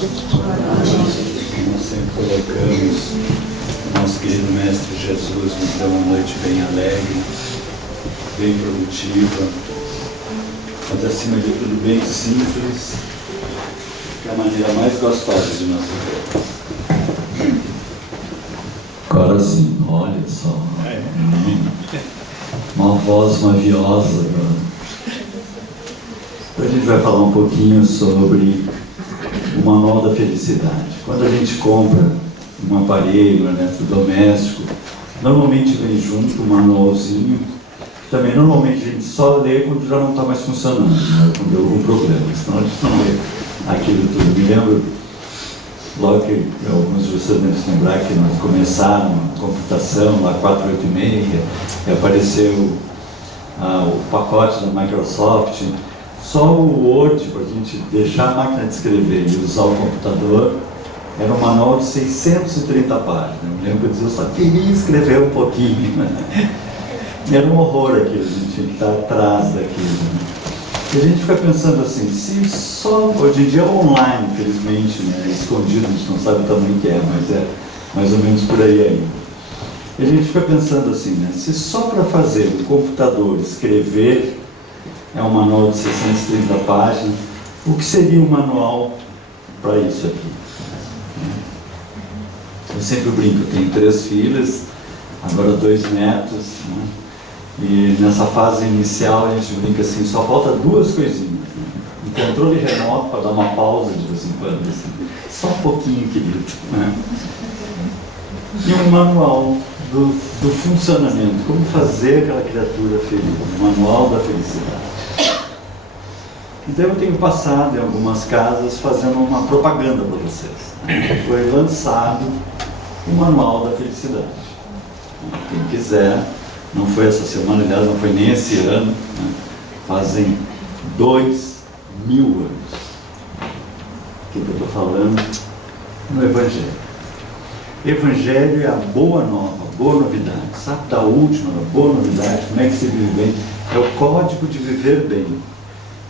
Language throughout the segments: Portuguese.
Nós sempre colocamos o nosso querido Mestre Jesus nos deu uma noite bem alegre, bem produtiva, mas acima de tudo bem simples, que é a maneira mais gostosa de nós viver. Agora sim, olha só. Uma voz maviosa agora. Hoje a gente vai falar um pouquinho sobre o manual da felicidade. Quando a gente compra um aparelho, um eletrodoméstico, normalmente vem junto um manualzinho. Também normalmente a gente só lê quando já não está mais funcionando, né? Quando deu algum problema. Senão a gente não lê aquilo tudo. Me lembro, logo que alguns de vocês devem se lembrar que nós começaram a computação lá 486, e apareceu o pacote da Microsoft. Só o Word, para a gente deixar a máquina de escrever e usar o computador, era um manual de 630 páginas. Eu me lembro que eu dizia, eu só queria escrever um pouquinho. Era um horror aquilo, a gente tinha que estar atrás daquilo. E a gente fica pensando assim, se só, hoje em dia é online, infelizmente, né, escondido, a gente não sabe o tamanho que é, mas é mais ou menos por aí ainda. E a gente fica pensando assim, né, se só para fazer o computador escrever é um manual de 630 páginas, o que seria um manual para isso aqui? Eu sempre brinco, eu tenho 3 filhas, agora 2 netos, né? E nessa fase inicial a gente brinca assim, só falta 2 coisinhas. Um controle remoto para dar uma pausa de vez em quando, assim, só um pouquinho, querido, né? E um manual do funcionamento, como fazer aquela criatura feliz, um manual da felicidade. Então eu tenho passado em algumas casas fazendo uma propaganda para vocês, né? Foi lançado o Manual da Felicidade. Quem quiser, não foi essa semana, aliás, não foi nem esse ano, né? Fazem 2000 anos. O que eu estou falando? No Evangelho. Evangelho é a boa nova, a boa novidade. Sabe da última, da boa novidade, como é que se vive bem? É o código de viver bem.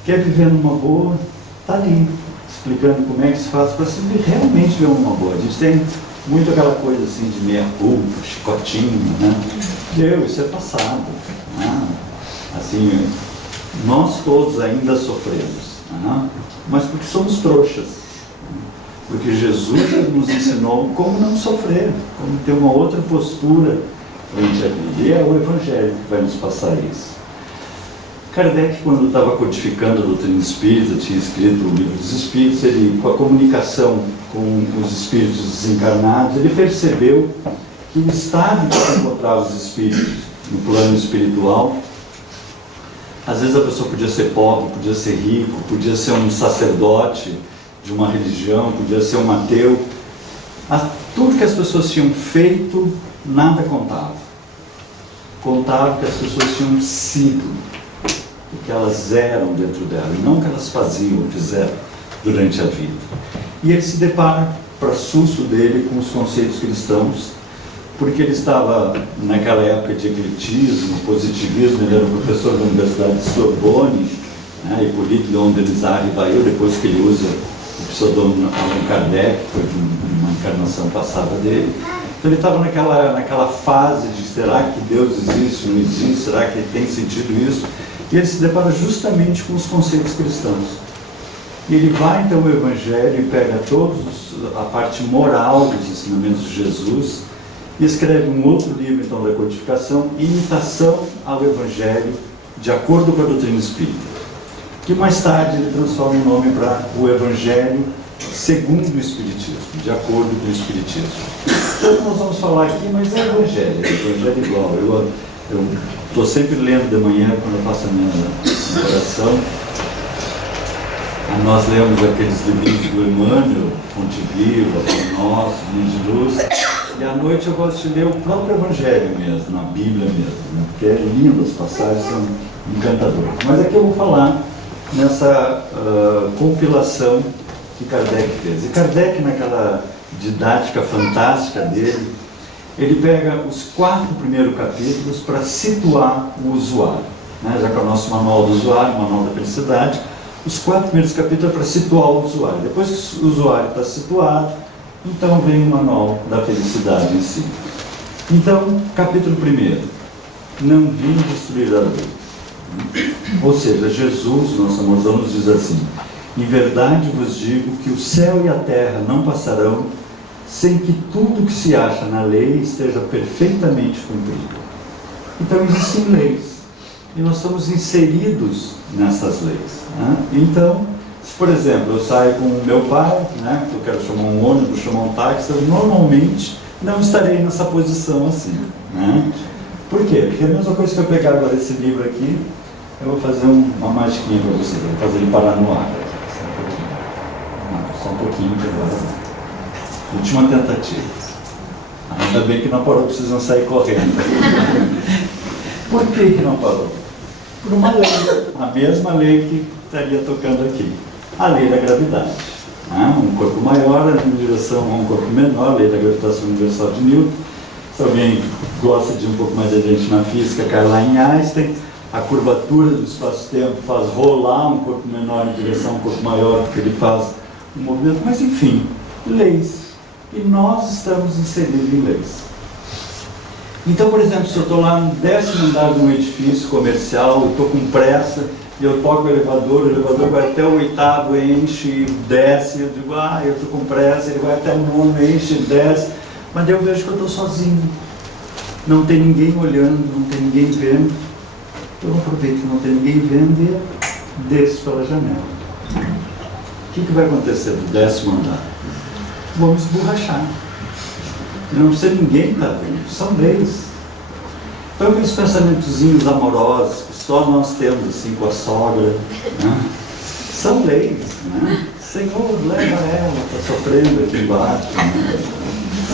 Quer viver numa boa? Está ali, explicando como é que se faz para se realmente viver numa boa. A gente tem muito aquela coisa assim de meia-culpa, chicotinho, né? Isso é passado. Né? Assim, nós todos ainda sofremos, né? Mas porque somos trouxas. Porque Jesus nos ensinou como não sofrer, como ter uma outra postura frente à vida. E é o Evangelho que vai nos passar isso. Kardec, quando estava codificando a doutrina espírita, tinha escrito o Livro dos Espíritos, ele, com a comunicação com os espíritos desencarnados, ele percebeu que o estado em que se encontravam os espíritos no plano espiritual, às vezes a pessoa podia ser pobre, podia ser rico, podia ser um sacerdote de uma religião, podia ser um ateu, tudo que as pessoas tinham feito, nada contava. Contava que as pessoas tinham sido, o que elas eram dentro dela, e não o que elas faziam, fizeram durante a vida. E ele se depara, para susto dele, com os conceitos cristãos, porque ele estava naquela época de ecletismo, positivismo, ele era professor da Universidade de Sorbonne, né, Hippolyte Léon Denisard Rivail, depois que ele usa o pseudônimo Allan Kardec, que foi de uma encarnação passada dele. Então ele estava naquela fase de será que Deus existe, não existe, será que tem sentido isso? E ele se depara justamente com os conceitos cristãos. E ele vai então ao Evangelho e pega a parte moral dos ensinamentos de Jesus e escreve um outro livro então da codificação, Imitação ao Evangelho, de acordo com a doutrina espírita, que mais tarde ele transforma o nome para o Evangelho segundo o Espiritismo, de acordo com o Espiritismo. Então nós vamos falar aqui, mas é Evangelho igual. Eu estou sempre lendo de manhã, quando eu faço a minha oração. Nós lemos aqueles livros do Emmanuel, Fonte Viva, Pão Nosso, Vinha de Luz, e à noite eu gosto de ler o próprio Evangelho mesmo, na Bíblia mesmo, né? Porque é lindo, as passagens são encantadoras. Mas aqui eu vou falar nessa compilação que Kardec fez. E Kardec, naquela didática fantástica dele, ele pega os 4 primeiros capítulos para situar o usuário, né? Já que é o nosso manual do usuário, o manual da felicidade, Os 4 primeiros capítulos é para situar o usuário. Depois que o usuário está situado, então vem o manual da felicidade em si. Então, capítulo 1. Não vim destruir a lei. Ou seja, Jesus, nosso amorzão, nos diz assim: em verdade vos digo que o céu e a terra não passarão sem que tudo que se acha na lei esteja perfeitamente cumprido. Então existem leis e nós estamos inseridos nessas leis, né? Então, se por exemplo eu saio com o meu pai, né, eu quero chamar um ônibus, chamar um táxi, eu normalmente não estarei nessa posição assim, né? Por quê? Porque a mesma coisa que eu pegar agora esse livro aqui, eu vou fazer uma magiquinha para você, vou fazer ele parar no ar. Só um pouquinho que agora. Última tentativa. Ainda bem que não parou, precisam sair correndo. Por que não parou? Por uma lei. A mesma lei que estaria tocando aqui. A lei da gravidade. Um corpo maior em direção a um corpo menor, a lei da gravitação universal de Newton. Se alguém gosta de um pouco mais de gente na física, cai lá em Einstein. A curvatura do espaço-tempo faz rolar um corpo menor em direção a um corpo maior, porque ele faz um movimento. Mas enfim, leis. E nós estamos inseridos em leis. Então, por exemplo, se eu estou lá no 10º andar de um edifício comercial, eu estou com pressa, e eu toco o elevador vai até o 8º, enche, desce, eu digo, eu estou com pressa, ele vai até o 9º, enche, desce, mas daí eu vejo que eu estou sozinho. Não tem ninguém olhando, não tem ninguém vendo. Eu aproveito que não tem ninguém vendo e desço pela janela. O que vai acontecer do 10º andar? Vamos esborrachar. Não precisa ninguém estar vendo, são leis. Então, aqueles pensamentozinhos amorosos que só nós temos assim com a sogra, né? São leis, né? Senhor, leva ela, está sofrendo aqui embaixo. Né?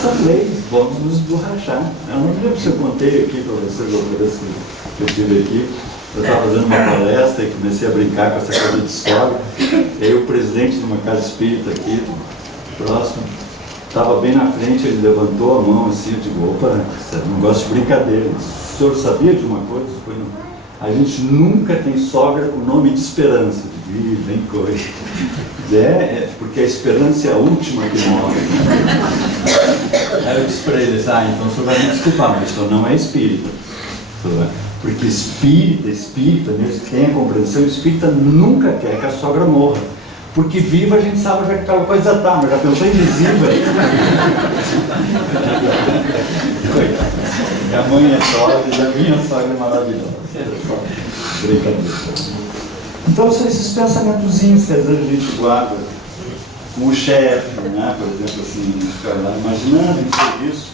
São leis, vamos nos esborrachar. Eu não lembro se eu contei aqui para vocês outra vez que eu estive aqui. Eu estava fazendo uma palestra e comecei a brincar com essa coisa de sogra. E aí o presidente de uma casa espírita aqui, próximo, estava bem na frente, ele levantou a mão assim, eu digo, opa, você não gosta de brincadeira. O senhor sabia de uma coisa? A gente nunca tem sogra com nome de esperança. Vem coisa. Porque a esperança é a última que morre. Aí eu disse para ele, então o senhor vai me desculpar, mas o senhor não é espírita. Porque espírita, mesmo que tenha compreensão, o espírita nunca quer que a sogra morra. Porque viva a gente sabe onde é que aquela coisa está, mas já pensou invisível. Minha mãe é sogra e a minha sogra é maravilhosa. Brincadeira. Então são esses pensamentozinhos que às vezes a gente guarda com o chefe, né? Por exemplo, assim, a gente fica lá imaginando em serviço,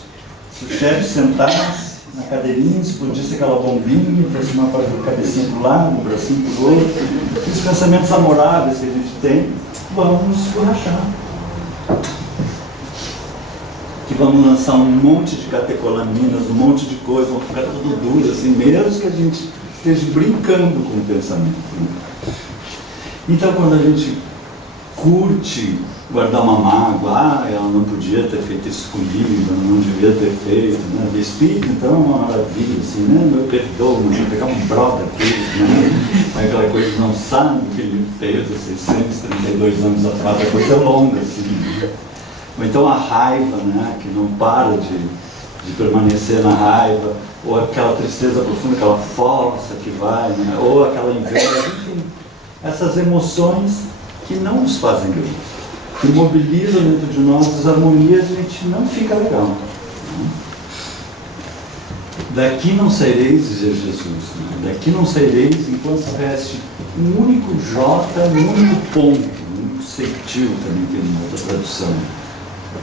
se o chefe sentasse na cadeirinha, explodisse aquela bombinha, fosse uma cabecinha para um lado, um bracinho para o outro, os pensamentos amoráveis que a gente tem, vamos nos esborrachar. Que vamos lançar um monte de catecolaminas, um monte de coisa, vamos ficar tudo duro, assim, mesmo que a gente esteja brincando com o pensamento. Então, quando a gente curte guardar uma mágoa, ela não podia ter feito isso comigo, ela não devia ter feito, né? De espírito, então é uma maravilha, assim, né? Meu perdão, mas pegar um brother aqui, né? Aquela coisa que não sabe o que ele fez há 632 anos atrás, a coisa é longa, assim, né? Ou então a raiva, né? Que não para de permanecer na raiva, ou aquela tristeza profunda, aquela força que vai, né? Ou aquela inveja, enfim, essas emoções que não nos fazem bem, que mobilizam dentro de nós desarmonias e a gente não fica legal. Né? Daqui não saireis, dizia Jesus, né? Daqui não saireis enquanto reste um único J, um único ponto, um único seitil, também tem uma outra tradução.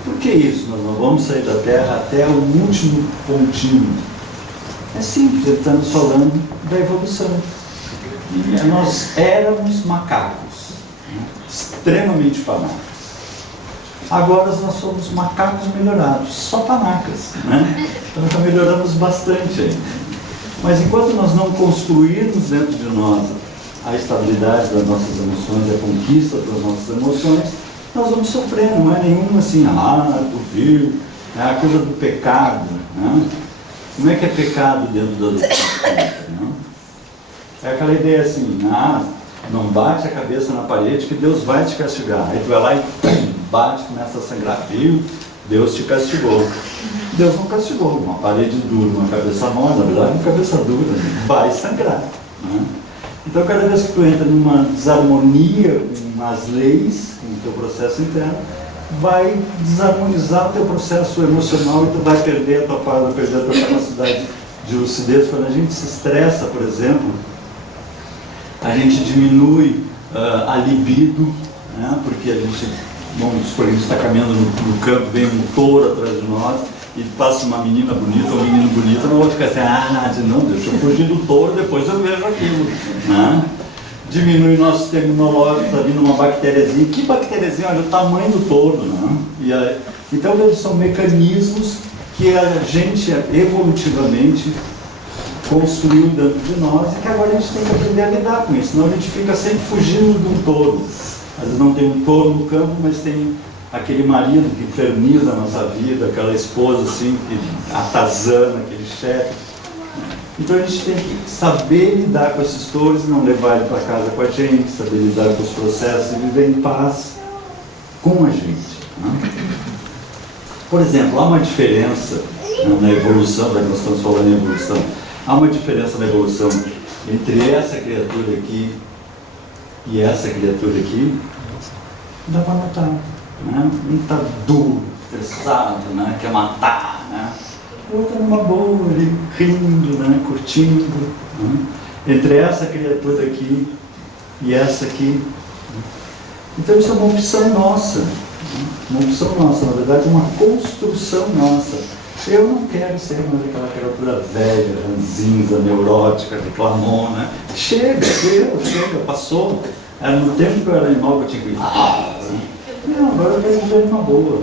Por que isso? Nós não vamos sair da Terra até o último pontinho. É simples, ele está nos falando da evolução. E nós éramos macacos, né? Extremamente panacas. Agora nós somos macacos melhorados, só panacas, né? Então já melhoramos bastante ainda. Mas enquanto nós não construirmos dentro de nós a estabilidade das nossas emoções, a conquista das nossas emoções, nós vamos sofrer, não é nenhum assim, tu viu, é a coisa do pecado, né? Como é que é pecado dentro da doutrina espírita, né? É aquela ideia assim, Não bate a cabeça na parede que Deus vai te castigar. Aí tu vai lá e bate, começa a sangrar. Viu? Deus te castigou. Deus não castigou. Uma parede dura, uma cabeça mole, na verdade, uma cabeça dura, vai sangrar. Né? Então, cada vez que tu entra numa desarmonia com as leis, com o teu processo interno, vai desarmonizar o teu processo emocional e tu vai perder a tua paz, vai perder a tua capacidade de lucidez. Quando a gente se estressa, por exemplo, a gente diminui a libido, né? Porque a gente está caminhando no campo, vem um touro atrás de nós e passa uma menina bonita ou um menino bonito, não vou ficar assim, não, deixa eu fugir do touro, depois eu vejo aquilo. Né? Diminui o nosso sistema imunológico, está vindo uma bactériazinha. Que bactériazinha? Olha o tamanho do touro. Né? Então, eles são mecanismos que a gente evolutivamente construiu dentro de nós e que agora a gente tem que aprender a lidar com isso, senão a gente fica sempre fugindo de um touro. Às vezes não tem um touro no campo, mas tem aquele marido que inferniza a nossa vida, aquela esposa assim, que atazana, aquele chefe. Então a gente tem que saber lidar com esses touros e não levar ele para casa com a gente, saber lidar com os processos e viver em paz com a gente. Né? Por exemplo, há uma diferença na evolução, já que nós estamos falando em evolução, há uma diferença na evolução entre essa criatura aqui e essa criatura aqui, dá para notar. Né? Um está duro, estressado, né? Quer matar, né? O outro é numa boa, ali, rindo, né? Curtindo. Né? Entre essa criatura aqui e essa aqui. Então isso é uma opção nossa. Né? Uma opção nossa, na verdade uma construção nossa. Eu não quero ser mais aquela criatura velha, ranzinza, neurótica, reclamona. Chega, passou. Era no tempo que eu era animal que eu tinha que ir. Não, agora eu quero viver uma boa.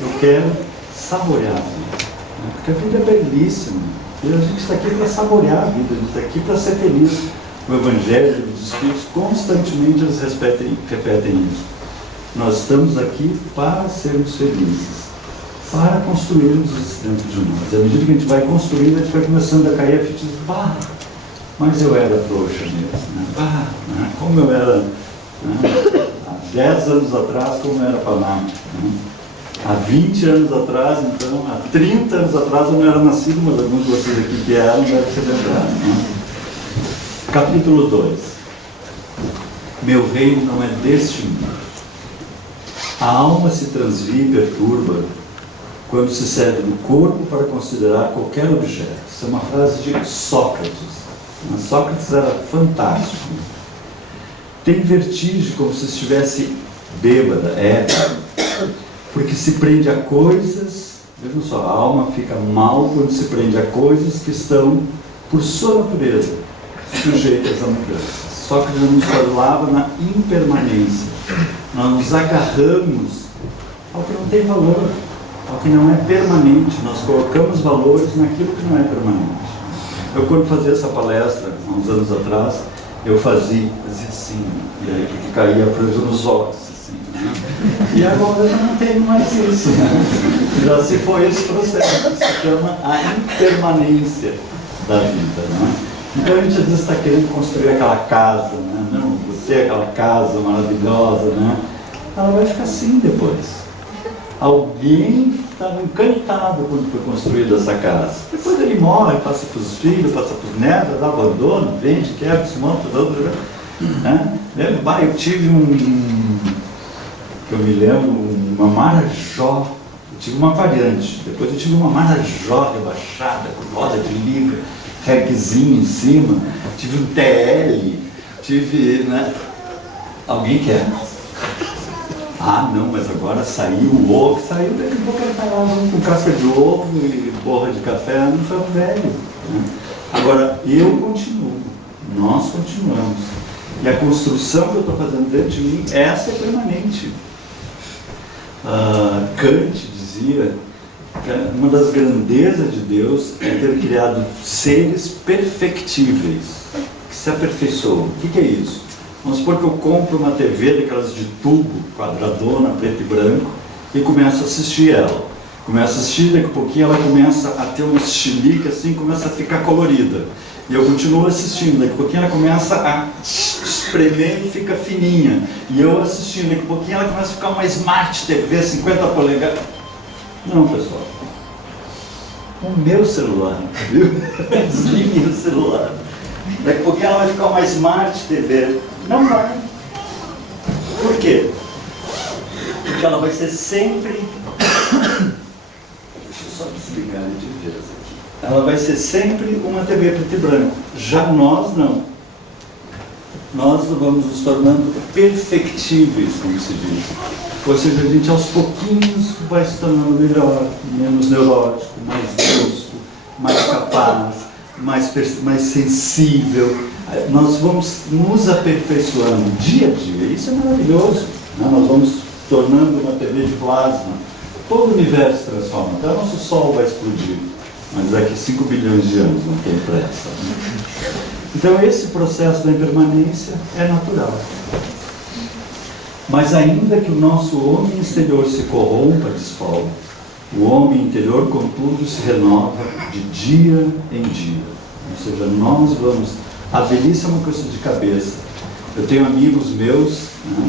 Eu quero saborear a vida. Porque a vida é belíssima. E a gente está aqui para saborear a vida, a gente está aqui para ser feliz. O Evangelho, os Espíritos, constantemente eles repetem isso. Nós estamos aqui para sermos felizes, para construirmos isso dentro de nós. À medida que a gente vai construindo, a gente vai começando a cair a ficha de mas eu era trouxa mesmo. Né? Como eu era, né? Há 10 anos atrás, como eu era panamá. Né? Há 20 anos atrás, então, há 30 anos atrás eu não era nascido, mas alguns de vocês aqui que eram devem se lembrar. Né? Capítulo 2. Meu reino não é deste mundo. A alma se transvia e perturba quando se serve do corpo para considerar qualquer objeto. Isso é uma frase de Sócrates. Sócrates era fantástico. Tem vertigem como se estivesse bêbada, porque se prende a coisas. Vejam só, a alma fica mal quando se prende a coisas que estão, por sua natureza, sujeitas a mudanças. Sócrates nos falava na impermanência. Nós nos agarramos ao que não tem valor, ao que não é permanente. Nós colocamos valores naquilo que não é permanente. Eu, quando fazia essa palestra, há uns anos atrás, eu fazia assim, e aí porque caía preso nos ossos, assim, né? E agora eu não tenho mais isso, né? Já se foi esse processo, que se chama a impermanência da vida, né? Então a gente às vezes está querendo construir aquela casa, né? Não, vou ter aquela casa maravilhosa, né? Ela vai ficar assim depois. Alguém estava encantado quando foi construída essa casa. Depois ele morre, passa para os filhos, passa para os netos, dá abandono, vende, quebra, desmonta, né? Eu tive que eu me lembro, uma Marajó. Eu tive uma variante, depois eu tive uma Marajó rebaixada, com roda de liga, requezinho em cima, tive um TL, tive, né? Alguém quer? Não, mas agora saiu o ovo, saiu, daqui a pouco ele está lá com casca de ovo e borra de café, não foi um velho. Né? Agora, eu continuo, nós continuamos. E a construção que eu estou fazendo dentro de mim, essa é permanente. Kant dizia que uma das grandezas de Deus é ter criado seres perfectíveis, que se aperfeiçoam. O que é isso? Vamos supor que eu compro uma TV daquelas de tubo, quadradona, preto e branco, e começo a assistir ela. Começo a assistir, daqui a pouquinho ela começa a ter um chilique assim, começa a ficar colorida. E eu continuo assistindo, daqui a pouquinho ela começa a espremendo, fica fininha. E eu assistindo, daqui a pouquinho ela começa a ficar uma Smart TV, 50 polegadas. Não, pessoal. O meu celular, viu? Desligue o celular. Daqui a pouquinho ela vai ficar uma Smart TV. Não vai. Por quê? Porque ela vai ser sempre... Deixa eu só desligar de vez aqui. Ela vai ser sempre uma TV preto e branco. Já nós não. Nós vamos nos tornando perfectíveis, como se diz. Ou seja, a gente aos pouquinhos vai se tornando melhor, menos neurótico, mais justo, mais capaz, mais sensível. Nós vamos nos aperfeiçoando dia a dia. Isso é maravilhoso. Né? Nós vamos tornando uma TV de plasma. Todo o universo se transforma. Até o nosso Sol vai explodir. Mas daqui 5 bilhões de anos, não tem pressa. Então esse processo da impermanência é natural. Mas ainda que o nosso homem exterior se corrompa, diz Paulo, o homem interior, contudo, se renova de dia em dia. Ou seja, nós vamos... A velhice é uma coisa de cabeça. Eu tenho amigos meus, né,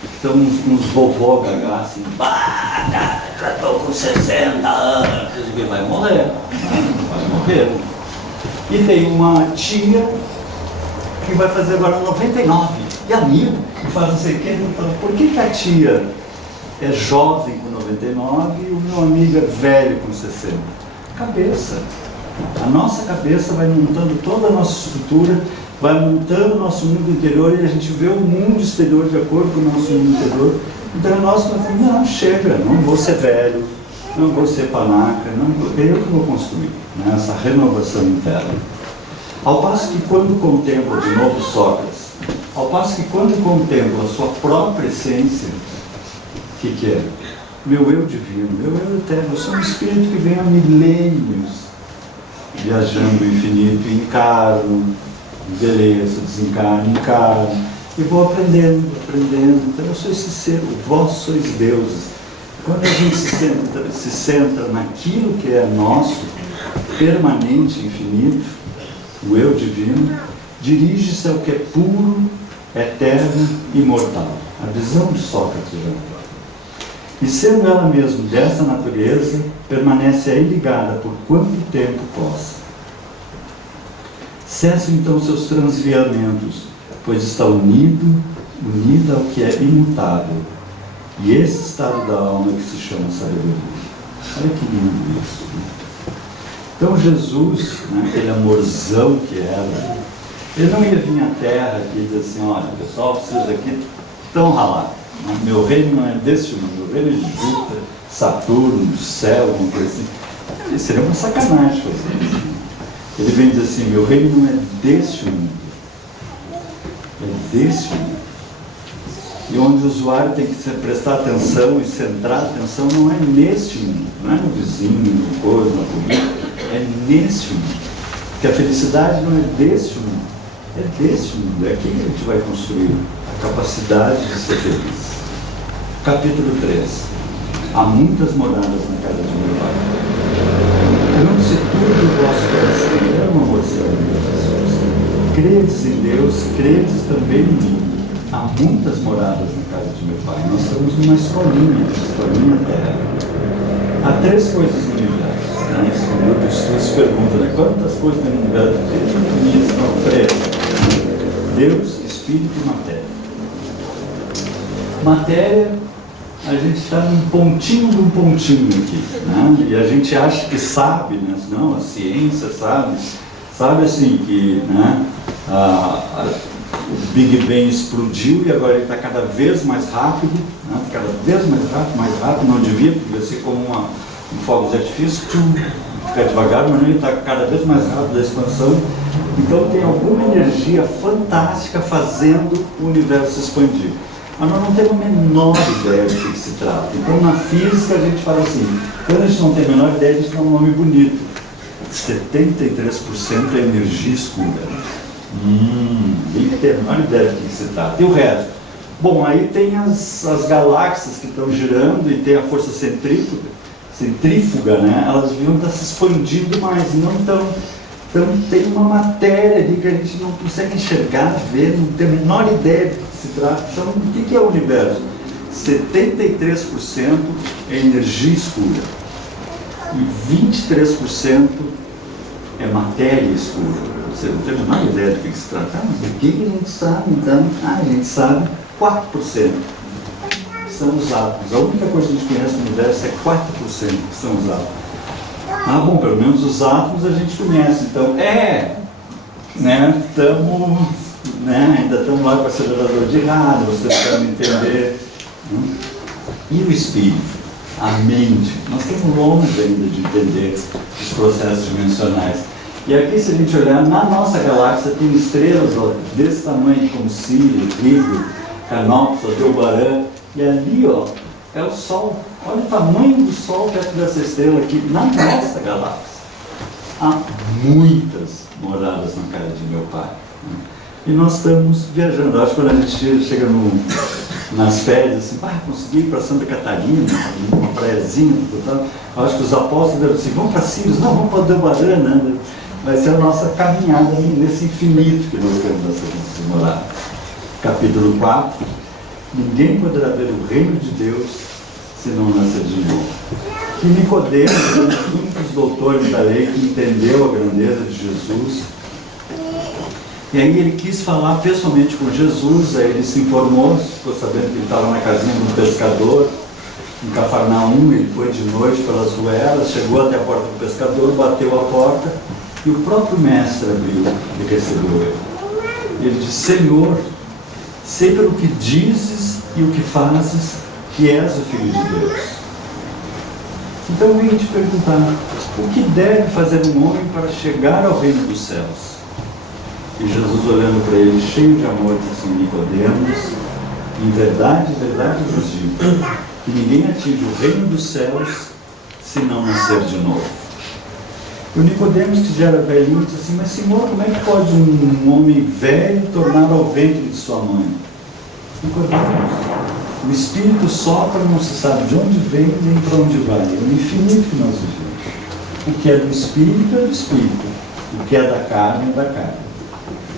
que estão uns vovó gaga, assim, já estou com 60 anos, vai morrer, vai morrer. E tem uma tia que vai fazer agora 99, e amigo, que faz não sei o quê, por que a tia é jovem com 99 e o meu amigo é velho com 60? Cabeça. A nossa cabeça vai montando toda a nossa estrutura, vai montando o nosso mundo interior e a gente vê o mundo exterior de acordo com o nosso mundo interior. Então nós falamos, não, chega, não vou ser velho, não vou ser panaca, eu que vou construir, né, essa renovação interna. Ao passo que quando contempla, de novo Sócrates, ao passo que quando contempla a sua própria essência, o que é? Meu eu divino, meu eu eterno, eu sou um espírito que vem há milênios viajando o infinito, encarno, envelheço, desencarno, encarno, e vou aprendendo. Então eu sou esse ser, vós sois deuses. Quando a gente se centra naquilo que é nosso, permanente, infinito, o eu divino, dirige-se ao que é puro, eterno e imortal. A visão de Sócrates já. E sendo ela mesma dessa natureza, permanece aí ligada por quanto tempo possa. Cesse então seus transviamentos, pois está unida ao que é imutável. E esse estado da alma que se chama sabedoria. Olha que lindo isso. Né? Então Jesus, né, aquele amorzão que era, ele não ia vir à Terra aqui e dizer assim, olha pessoal, vocês aqui estão ralados. Meu reino não é deste mundo, meu reino é de Júpiter, Saturno, céu, alguma coisa assim. Isso seria uma sacanagem fazer isso. Ele vem dizer assim, meu reino não é deste mundo, é deste mundo. E onde o usuário tem que prestar atenção e centrar a atenção não é neste mundo, não é no vizinho, no coisa, na política, é neste mundo. Porque a felicidade não é deste mundo, é deste mundo, é aqui que a gente vai construir a capacidade de ser feliz. Capítulo 3. Há muitas moradas na casa de meu pai. Não se turbe o vosso coração, é uma moção. Credes em Deus, credes também em mim. Há muitas moradas na casa de meu pai. Nós estamos numa escolinha terra. Há 3 coisas no universo. Né? Esse grupo de estudos pergunta, né? Quantas coisas tem no universo? Não, 3. Deus, Espírito e matéria. Matéria, a gente está num pontinho de um pontinho aqui, né? E a gente acha que sabe, né? Não, a ciência sabe assim que, né, o Big Bang explodiu e agora ele está cada vez mais rápido, né? Cada vez mais rápido, não devia, porque devia ser como um fogo de artifício, ficar devagar, mas ele está cada vez mais rápido a expansão. Então tem alguma energia fantástica fazendo o universo expandir. Mas nós não temos a menor ideia do que se trata. Então, na física, a gente fala assim, quando a gente não tem a menor ideia, a gente dá um nome bonito. 73% é energia escura. Ninguém tem a menor ideia do que se trata. E o resto? Bom, aí tem as galáxias que estão girando e tem a força centrífuga, né? Elas deviam estar se expandindo mais, não estão. Então tem uma matéria ali que a gente não consegue enxergar, ver, não tem a menor ideia do que se trata. Então, o que é o universo? 73% é energia escura e 23% é matéria escura. Você não tem a menor ideia do que se trata. Mas o que a gente sabe, então? A gente sabe 4% são os átomos. A única coisa que a gente conhece no universo é 4% que são os átomos. Ah, bom, pelo menos os átomos a gente conhece. Então, estamos, ainda estamos lá com o acelerador de rádio, você precisa entender. E o espírito, a mente, nós estamos longe ainda de entender os processos dimensionais. E aqui, se a gente olhar, na nossa galáxia tem estrelas desse tamanho, como Sirius, Rigel, Canopus, Aldebaran, e ali, é o Sol. Olha o tamanho do Sol perto dessa estrela aqui, na nossa galáxia. Há muitas moradas na cara de meu pai. E nós estamos viajando. Acho que quando a gente chega nas férias, assim, consegui ir para Santa Catarina, numa praiazinha, acho que os apóstolos disseram assim, vamos para Sirius, não, vamos para Aldebaran, né? Vai ser a nossa caminhada nesse infinito que nós temos nessa morada. Capítulo 4, ninguém poderá ver o reino de Deus se não nascer de novo. Que Nicodemo, um dos únicos doutores da lei que entendeu a grandeza de Jesus, e aí ele quis falar pessoalmente com Jesus, aí ele se informou, ficou sabendo que ele estava na casinha de um pescador, em Cafarnaum. Ele foi de noite pelas ruelas, chegou até a porta do pescador, bateu a porta, e o próprio mestre abriu e recebeu ele. E ele disse, Senhor, sei pelo que dizes e o que fazes, que és o Filho de Deus. Então eu venho te perguntar, o que deve fazer um homem para chegar ao reino dos céus? E Jesus, olhando para ele, cheio de amor, disse assim, Nicodemos, em verdade, verdade vos digo, que ninguém atinge o reino dos céus se não nascer de novo. O Nicodemos, que já era velhinho, disse assim, mas Senhor, como é que pode um homem velho tornar ao ventre de sua mãe? Nicodemos, o Espírito sopra, não se sabe de onde vem nem para onde vai. É o infinito que nós vivemos. O que é do Espírito é do Espírito. O que é da carne é da carne.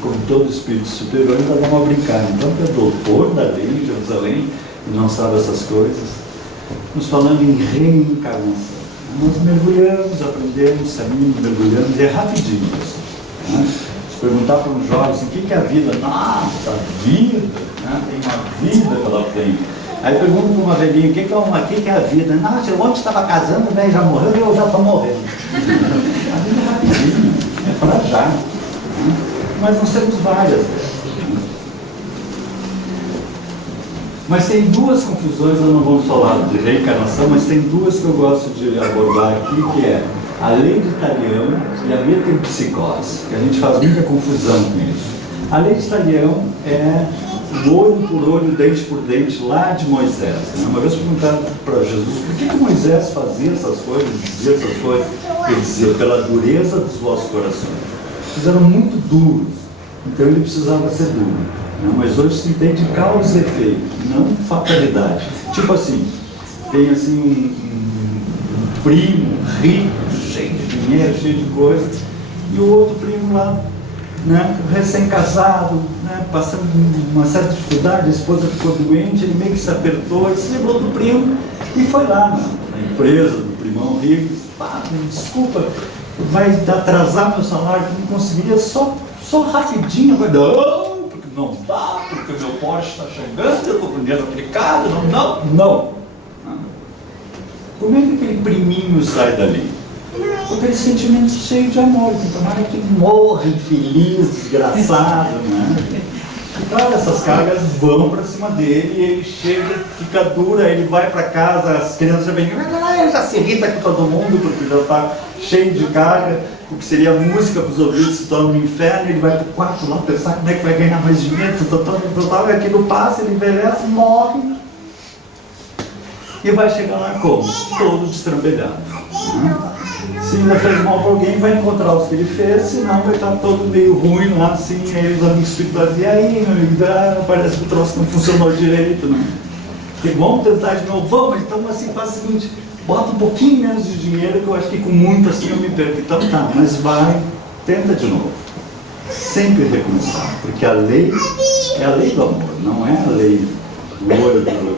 Como todo espírito superior, ainda dá uma brincar. Então, que é doutor da lei em Jerusalém e não sabe essas coisas, nos falando em reencarnação. Nós mergulhamos, aprendemos, saímos, mergulhamos, e é rapidinho isso. Né? Se perguntar para um jovem assim, o que é a vida? Nossa, a vida, né? Tem uma vida pela frente. Aí pergunta para uma velhinha, o que é a vida? Nossa, eu ontem estava casando, né, já morreu e eu já estou morrendo. A vida é rapidinho, é para já. Né? Mas nós temos várias delas. Mas tem duas confusões, eu não vou falar de reencarnação, mas tem duas que eu gosto de abordar aqui, que é a lei de Talião e a metempsicose, que a gente faz muita confusão com isso. A lei de Talião é olho por olho, dente por dente, lá de Moisés. Né? Uma vez perguntaram para Jesus, por que Moisés fazia essas coisas, dizia essas coisas? Ele dizia, pela dureza dos vossos corações. Eles eram muito duros, então ele precisava ser duro. Né? Mas hoje se entende causa e efeito, não fatalidade. Tipo assim, tem assim um primo rico, cheio de dinheiro, cheio de coisa, e o outro primo lá, né, recém-casado, né, passando uma certa dificuldade, a esposa ficou doente, ele meio que se apertou, ele se lembrou do primo e foi lá na empresa do primão rico, disse, desculpa, vai atrasar meu salário, que não conseguiria, só rapidinho. Não, porque não dá, porque meu Porsche está chegando, eu estou com dinheiro aplicado, não. Como é que aquele priminho sai dali? Com aquele sentimento cheio de amor, que tomara que morre feliz, desgraçado, né? E claro, essas cargas vão para cima dele, e ele chega, fica duro, aí ele vai para casa, as crianças já vêm, ele já se irrita com todo mundo, porque já está cheio de carga, o que seria música para os ouvidos se torna um inferno, ele vai para o quarto lá pensar como é que vai ganhar mais dinheiro, e aquilo passa, ele envelhece, morre, e vai chegar lá como? Todo destrambelhado. Né? Se ainda fez mal para alguém, vai encontrar os que ele fez, senão vai estar todo meio ruim lá, assim, aí os amigos espirituais dizem, e aí, meu amigo, parece que o troço não funcionou direito, né? Porque vamos tentar de novo, vamos, então assim, faz o seguinte, bota um pouquinho menos de dinheiro, que eu acho que com muito assim eu me perco. Então tá, mas vai, tenta de novo. Sempre recomeçar, porque a lei é a lei do amor, não é a lei do ouro, do ouro,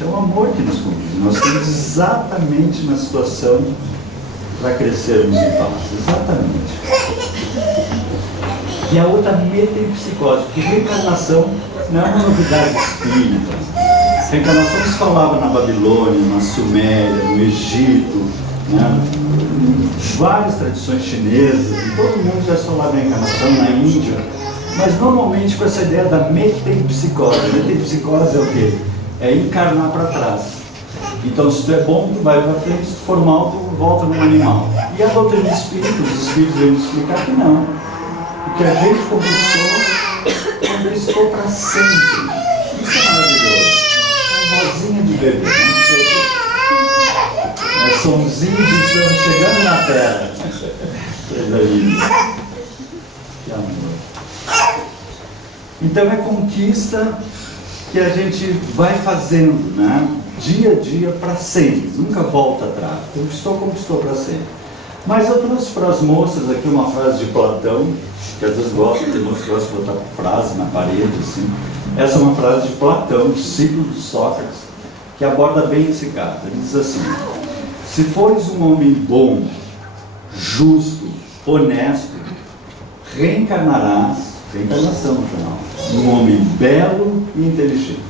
é o amor que nos conduz. Nós estamos exatamente na situação para crescermos em paz, exatamente. E a outra metempsicose, porque reencarnação não é uma novidade espírita. Reencarnação se falava na Babilônia, na Suméria, no Egito, né? Várias tradições chinesas, e todo mundo já falava em reencarnação na Índia, mas normalmente com essa ideia da metempsicose. A metempsicose é o quê? É encarnar para trás. Então, se tu é bom, tu vai para frente, se tu for mal, tu volta num animal. E a doutrina dos espíritos, os espíritos vêm explicar que não. O que a gente conquistou para sempre. Isso é maravilhoso. É rosinha de bebê. É somzinho de estamos chegando na terra. Coisa linda. Que amor. Então é conquista que a gente vai fazendo, né? Dia a dia para sempre. Nunca volta atrás. Conquistou para sempre. Mas eu trouxe para as moças aqui uma frase de Platão, que às vezes gosta, tem moças que gostam de botar frase na parede, assim. Essa é uma frase de Platão, discípulo de Sócrates, que aborda bem esse caso. Ele diz assim: se fores um homem bom, justo, honesto, reencarnarás, reencarnação no final, um homem belo e inteligente.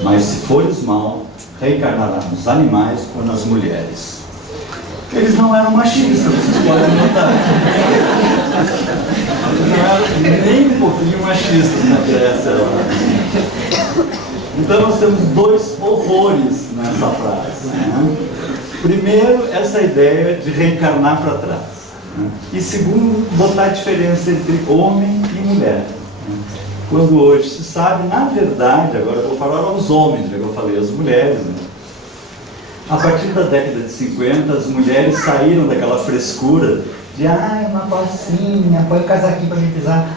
Mas se fores mau, reencarnarás nos animais ou nas mulheres. Eles não eram machistas, vocês podem notar. Eles não eram nem um pouquinho machistas na Grécia. Então nós temos dois horrores nessa frase, né? Primeiro, essa ideia de reencarnar para trás, né? E segundo, botar a diferença entre homem e mulher, né? Quando hoje se sabe, na verdade, agora eu vou falar aos homens, já que eu falei às mulheres, né? A partir da década de 50, as mulheres saíram daquela frescura de uma calcinha, põe o casaquinho para me pisar,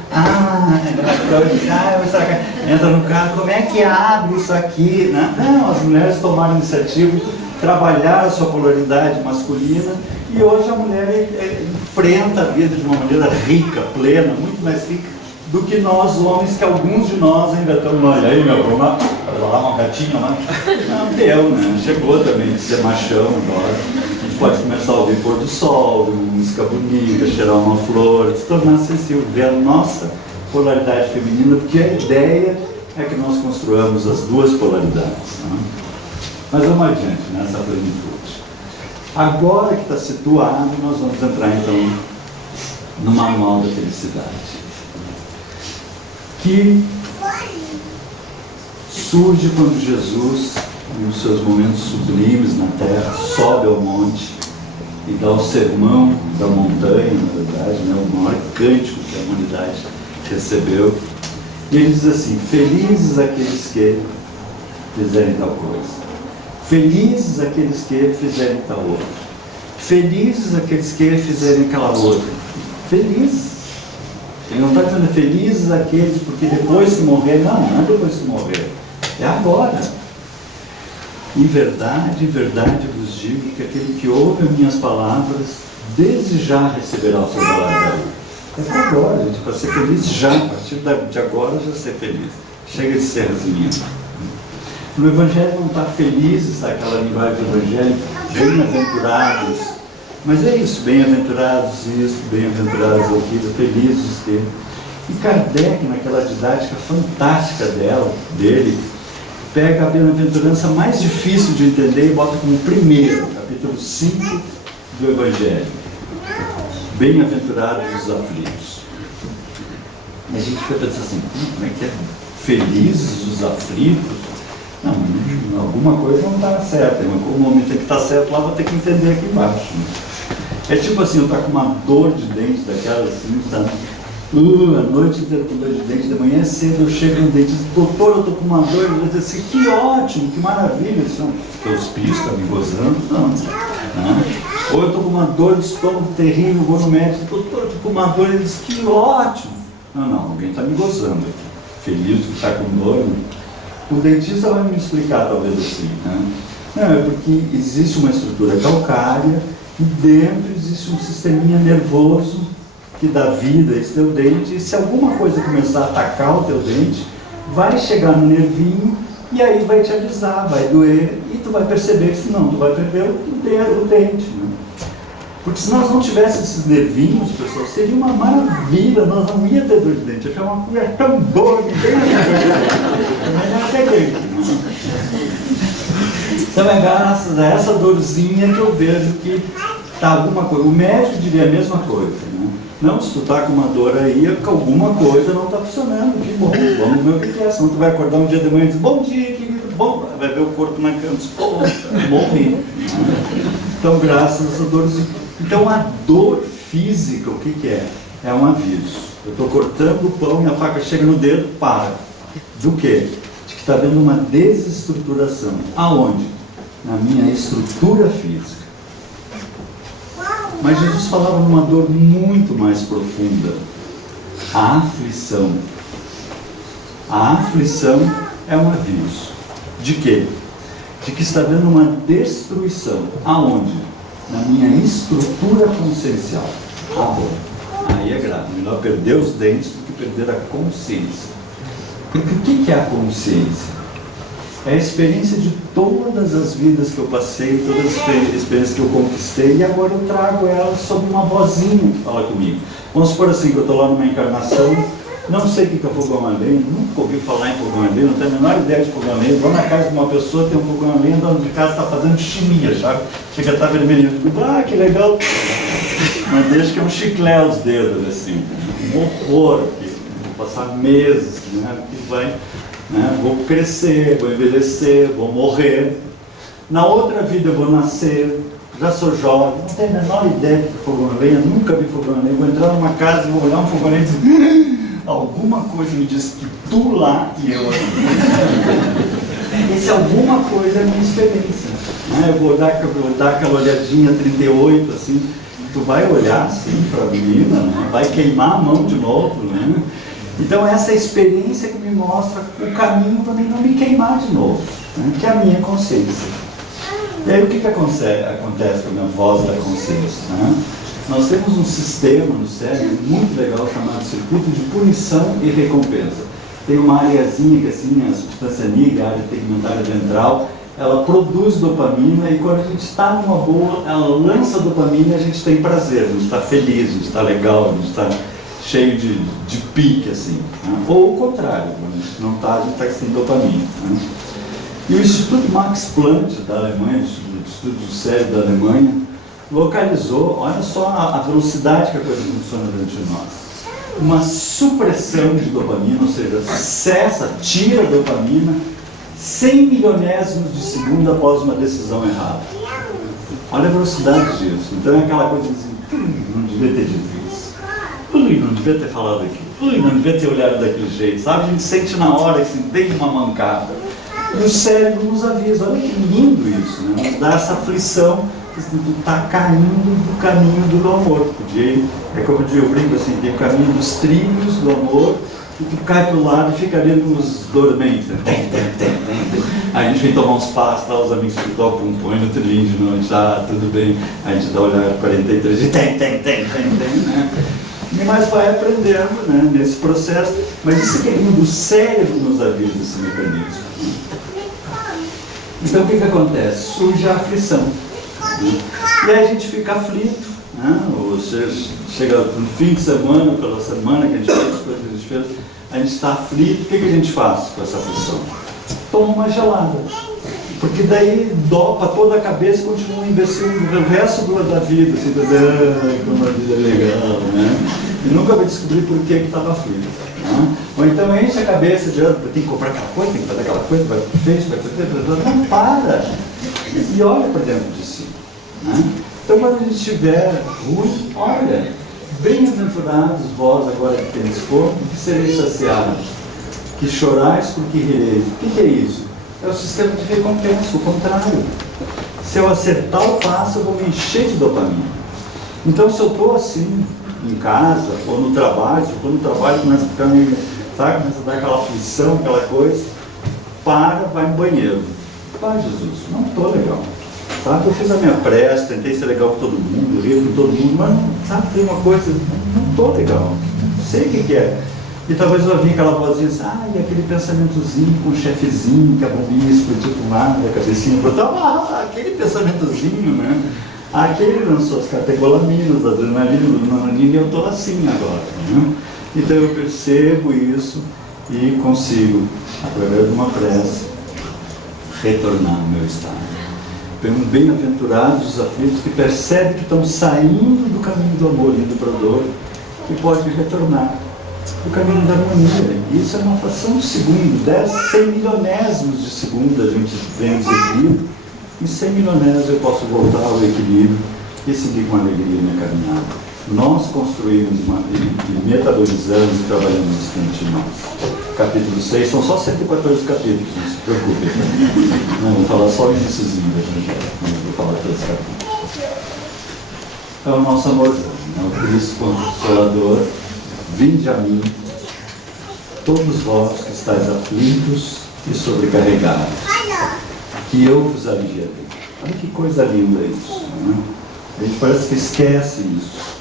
entra no carro, como é que abre isso aqui? Não, as mulheres tomaram a iniciativa, trabalharam a sua polaridade masculina, e hoje a mulher enfrenta a vida de uma maneira rica, plena, muito mais rica do que nós homens, que alguns de nós ainda estamos, olha aí meu, vamos lá uma gatinha lá. Não deu, né? Chegou também de ser machão agora. A gente pode começar a ouvir pôr do sol, música bonita, cheirar uma flor, se tornar sensível, ver a nossa polaridade feminina, porque a ideia é que nós construamos as duas polaridades, né? Mas vamos adiante nessa plenitude. Agora que está situado, nós vamos entrar então no manual da felicidade, que surge quando Jesus, nos seus momentos sublimes na terra, sobe ao monte e dá o sermão da montanha, na verdade, né, o maior cântico que a humanidade recebeu. E ele diz assim: felizes aqueles que fizerem tal coisa, felizes aqueles que fizerem tal outra, felizes aqueles que fizerem aquela outra. Felizes. Ele não está dizendo felizes aqueles porque depois que morrer, não é depois que morrer, é agora. Em verdade vos digo que aquele que ouve as minhas palavras, desde já receberá o seu galardão. É para agora, gente, para ser feliz já, a partir de agora já ser feliz. Chega de ser resumido. No Evangelho não está felizes, está aquela linguagem do Evangelho, bem-aventurados. Mas é isso, bem-aventurados isso, bem-aventurados aquilo, felizes que... E Kardec, naquela didática fantástica dele, pega a bem-aventurança mais difícil de entender e bota como primeiro, capítulo 5 do Evangelho. Bem-aventurados os aflitos. E a gente fica pensando assim, como é que é? Felizes os aflitos? Não, alguma coisa não está certa, mas como o homem tem que estar certo lá, vou ter que entender aqui embaixo, né? É tipo assim, eu estou com uma dor de dente daquela assim, tá? A noite inteira com dor de dente, de manhã cedo eu chego no dentista, doutor, eu estou com uma dor, ele diz assim, que ótimo, que maravilha, teus pisos estão me gozando, não. Ou eu estou com uma dor de estômago terrível, vou no médico, doutor, eu estou com uma dor, ele diz, que ótimo. Não, alguém está me gozando aqui, feliz que está com dor, né? O dentista vai me explicar talvez assim, né? Não, é porque existe uma estrutura calcária E dentro existe um sisteminha nervoso que dá vida a esse teu dente, e se alguma coisa começar a atacar o teu dente, vai chegar no nervinho, e aí vai te avisar, vai doer, e tu vai perceber que senão tu vai perder o dente, né? Porque se nós não tivéssemos esses nervinhos, pessoal, seria uma maravilha, nós não ia ter dor de dente, achar uma coisa tão boa, não tem mas não até dente, né? Então é graças a essa dorzinha que eu vejo que tá alguma coisa. O médico diria a mesma coisa, né? Não, se tu tá com uma dor aí, é porque alguma coisa não está funcionando, que bom, vamos ver o que é. Senão tu vai acordar um dia de manhã e dizer, bom dia, querido, bom, vai ver o corpo na cama, pô, morri. Então, graças a essa dorzinha. Então, a dor física, o que é? É um aviso. Eu estou cortando o pão e a faca chega no dedo, para. Do quê? De que está havendo uma desestruturação. Aonde? Na minha estrutura física. Mas Jesus falava numa dor muito mais profunda. A aflição. A aflição é um aviso. De quê? De que está havendo uma destruição. Aonde? Na minha estrutura consciencial. Ah, bom. Aí é grave. Melhor perder os dentes do que perder a consciência. Porque o que é a consciência? É a experiência de todas as vidas que eu passei, todas as experiências que eu conquistei, e agora eu trago elas sob uma vozinha que fala comigo. Vamos supor assim, que eu estou lá numa encarnação, não sei o que é fogão a lenha, nunca ouvi falar em fogão a lenha, não tenho a menor ideia de fogão a lenha. Vou na casa de uma pessoa, tem um fogão a lenha, dono de casa está fazendo chiminha, sabe? Chega a estar vermelhinho, eu digo, ah, que legal. Mas deixa que eu chiclé os dedos, assim, um horror, aqui. Vou passar meses, né, que vai... Vou crescer, vou envelhecer, vou morrer. Na outra vida eu vou nascer, já sou jovem, não tenho a menor ideia de fogão a lenha, nunca vi fogão a lenha. Vou entrar numa casa e vou olhar um fogão a lenha e dizer, alguma coisa me diz que tu lá e eu aqui. Esse alguma coisa é a minha experiência. Eu vou dar aquela olhadinha 38, assim, tu vai olhar assim para a menina, né? Vai queimar a mão de novo, né? Então essa experiência que me mostra o caminho para mim não me queimar de novo, né? Que é a minha consciência. E aí o que acontece com a minha voz da consciência? Né? Nós temos um sistema no cérebro muito legal chamado circuito de punição e recompensa. Tem uma areazinha que assim, a substância nigra, a área tegmentária ventral, ela produz dopamina e quando a gente está numa boa, ela lança dopamina e a gente tem prazer, a gente está feliz, a gente está legal, a gente está cheio de pique, assim. Né? Ou o contrário, quando a gente não está, a gente está sem dopamina. Né? E o Instituto Max Planck, da Alemanha, o Instituto do Cérebro da Alemanha, localizou, olha só a velocidade que a coisa funciona dentro de nós. Uma supressão de dopamina, ou seja, cessa, tira a dopamina 100 milionésimos de segundo após uma decisão errada. Olha a velocidade disso. Então é aquela coisa assim, não devia ter dito isso. Não devia ter falado aquilo. Não devia ter olhado daquele jeito, sabe? A gente sente na hora, assim, tem uma mancada. E o cérebro nos avisa, olha que lindo isso, né? Nos dá essa aflição, que tu está caindo do caminho do amor. É como eu brinco assim, tem o caminho dos trilhos do amor, e tu cai para o lado e fica ali nos dormentes. Aí a gente vem tomar uns passos, tá, os amigos que tocam um põe no trilhinho de noite, tá, tudo bem. Aí a gente dá olhar 43 e né? Mas vai aprendendo, né, nesse processo. Mas isso que é lindo, o cérebro nos avisa esse mecanismo. Então o que acontece? Surge a aflição. Né? E aí a gente fica aflito, né? Ou seja, chega no fim de semana, pela semana que a gente fez as coisas que a gente fez, a gente está aflito, o que a gente faz com essa aflição? Toma uma gelada. Porque daí dopa toda a cabeça e continua investindo o resto da vida, assim, como a vida é legal, né? E nunca vai descobrir por que estava aflito. Né? Ou então enche a cabeça de tem que comprar aquela coisa, tem que fazer aquela coisa, vai fazer, não para. E olha para dentro de si. Né? Então quando a gente estiver ruim, olha, bem-aventurados vós agora que tereis fome, que sereis saciados, que chorais porque rireis. O que é isso? É o sistema de recompensa, o contrário. Se eu acertar o passo, eu vou me encher de dopamina. Então, se eu estou assim, em casa, ou no trabalho, se eu estou no trabalho, começa a ficar meio, sabe, começa a dar aquela aflição, aquela coisa, para, vai no banheiro. Vai, Jesus, não estou legal. Sabe, eu fiz a minha prece, tentei ser legal com todo mundo, rir com todo mundo, mas, sabe, tem uma coisa, não estou legal, não sei o que é. E talvez eu ouvi aquela vozinha assim, e aquele pensamentozinho com o chefezinho, que a bombinha explodiu para um lado, a cabecinha para outro, aquele pensamentozinho, né? Aquele lançou as catecolaminas, adrenalina, e eu estou assim agora, né? Então eu percebo isso e consigo, através de uma prece, retornar ao meu estado. Bem-aventurados os aflitos que percebem que estão saindo do caminho do amor, indo para a dor, e pode retornar do caminho da harmonia. Isso é uma fração de segundo, 100 milionésimos de segundo a gente vem desequilíbrio, em 100 milionésimos eu posso voltar ao equilíbrio e seguir com alegria minha caminhada. Nós construímos e metabolizamos e trabalhamos bastante em nós. Capítulo 6, são só 114 capítulos, não se preocupe. Não, vou falar só o iníciozinho do Evangelho, não vou falar todos os capítulos. É o nosso amorzão, o Cristo Consolador, vinde a mim, todos vós que estáis aflitos e sobrecarregados, que eu vos aliviarei. Olha que coisa linda isso, né? A gente parece que esquece isso.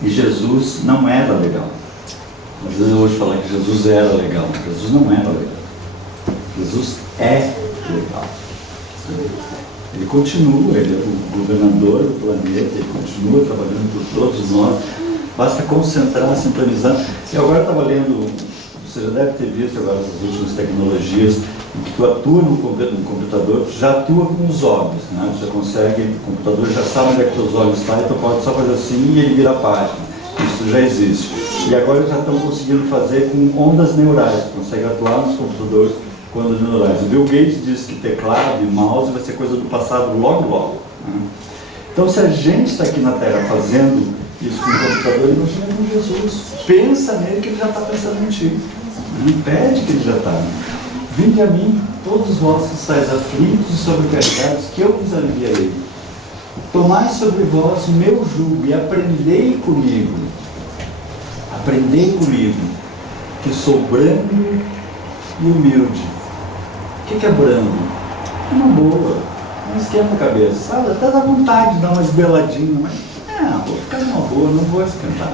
E Jesus não era legal. Às vezes eu ouço falar que Jesus era legal. Jesus não era legal. Jesus é legal. Ele continua, ele é o governador do planeta, ele continua trabalhando por todos nós. Basta concentrar, sintonizar. E agora eu estava lendo, você já deve ter visto agora essas últimas tecnologias, em que tu atua no computador, tu já atua com os olhos, né? Tu já consegue, o computador já sabe onde é que teus olhos estão, então pode só fazer assim e ele vira a página. Isso já existe. E agora já estão conseguindo fazer com ondas neurais, consegue atuar nos computadores com ondas neurais. O Bill Gates diz que teclado e mouse vai ser coisa do passado logo, né? Então se a gente está aqui na Terra fazendo isso com o computador, imagina com Jesus. Pensa nele que ele já está pensando em ti. Pede que ele já está. Vinde a mim, todos vós que estáis aflitos e sobrecarregados, que eu vos aliviarei. Tomai sobre vós o meu jugo e aprendei comigo. Aprendei comigo, que sou brando e humilde. O que é brando? É uma boa, não esquenta a cabeça, sabe? Até dá vontade de dar uma esbeladinha, mas vou ficar numa boa, não vou esquentar.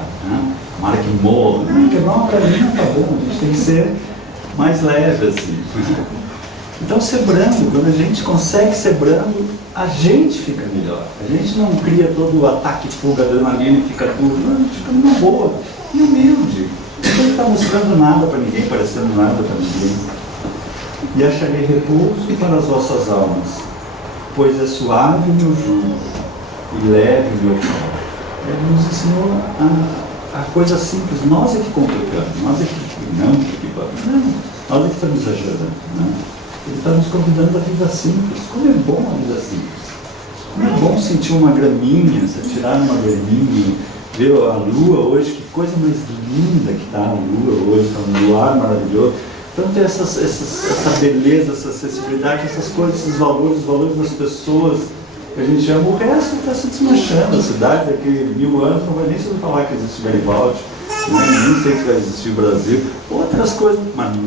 Tomara que morra. Não, quebrar uma perninha tá bom, a gente tem que ser mais leve assim. Então ser brando, quando a gente consegue ser brando, a gente fica melhor. A gente não cria todo o ataque, fuga, adrenalina e fica duro. Não, a gente fica numa boa e humilde. Não tem que estar mostrando nada para ninguém, parecendo nada para ninguém. E acharei repouso para as vossas almas, pois é suave o meu jugo e leve o meu fardo. Ele nos ensinou a coisa simples. Nós é que complicamos, nós é que nós é que estamos exagerando. Ele está nos convidando a vida simples. Como é bom a vida simples. Como é bom sentir uma graminha, se tirar uma graminha, ver a lua hoje, que coisa mais linda que está a lua hoje, está um luar maravilhoso. Então tem essa beleza, essa acessibilidade, essas coisas, esses valores, os valores das pessoas que a gente ama. O resto está se desmanchando. A cidade daqui a 1000 anos não vai nem se falar que existe Garibaldi, nem sei se vai existir o Brasil, outras coisas, mas a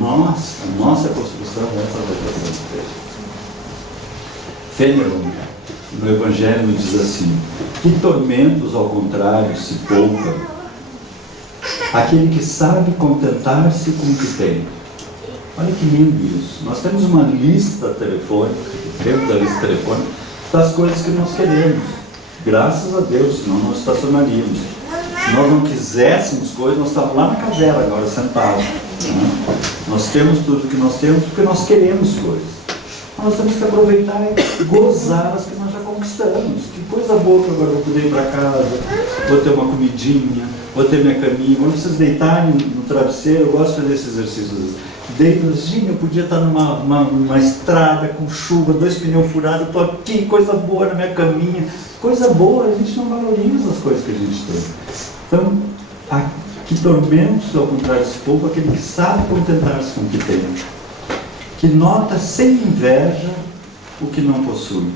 nossa construção essa vai ser. Fênelon, no Evangelho, diz assim: que tormentos, ao contrário, se poupa aquele que sabe contentar-se com o que tem. Olha que lindo isso. Nós temos uma lista telefônica, dentro da lista telefônica, das coisas que nós queremos. Graças a Deus, senão nós estacionaríamos. Se nós não quiséssemos coisas, nós estávamos lá na caverna agora, sentados. Nós temos tudo o que nós temos porque nós queremos coisas. Nós temos que aproveitar e gozar as que nós já conquistamos. Que coisa boa que agora eu vou poder ir para casa, vou ter uma comidinha, vou ter minha caminha. Quando vocês deitarem no travesseiro, eu gosto de fazer esse exercício. Deito, eu podia estar numa estrada com chuva, 2 pneus furados, estou aqui, coisa boa na minha caminha. Coisa boa, a gente não valoriza as coisas que a gente tem. Então, que tormentos, ao contrário, se poupa aquele que sabe contentar-se com o que tem. Que nota sem inveja o que não possui.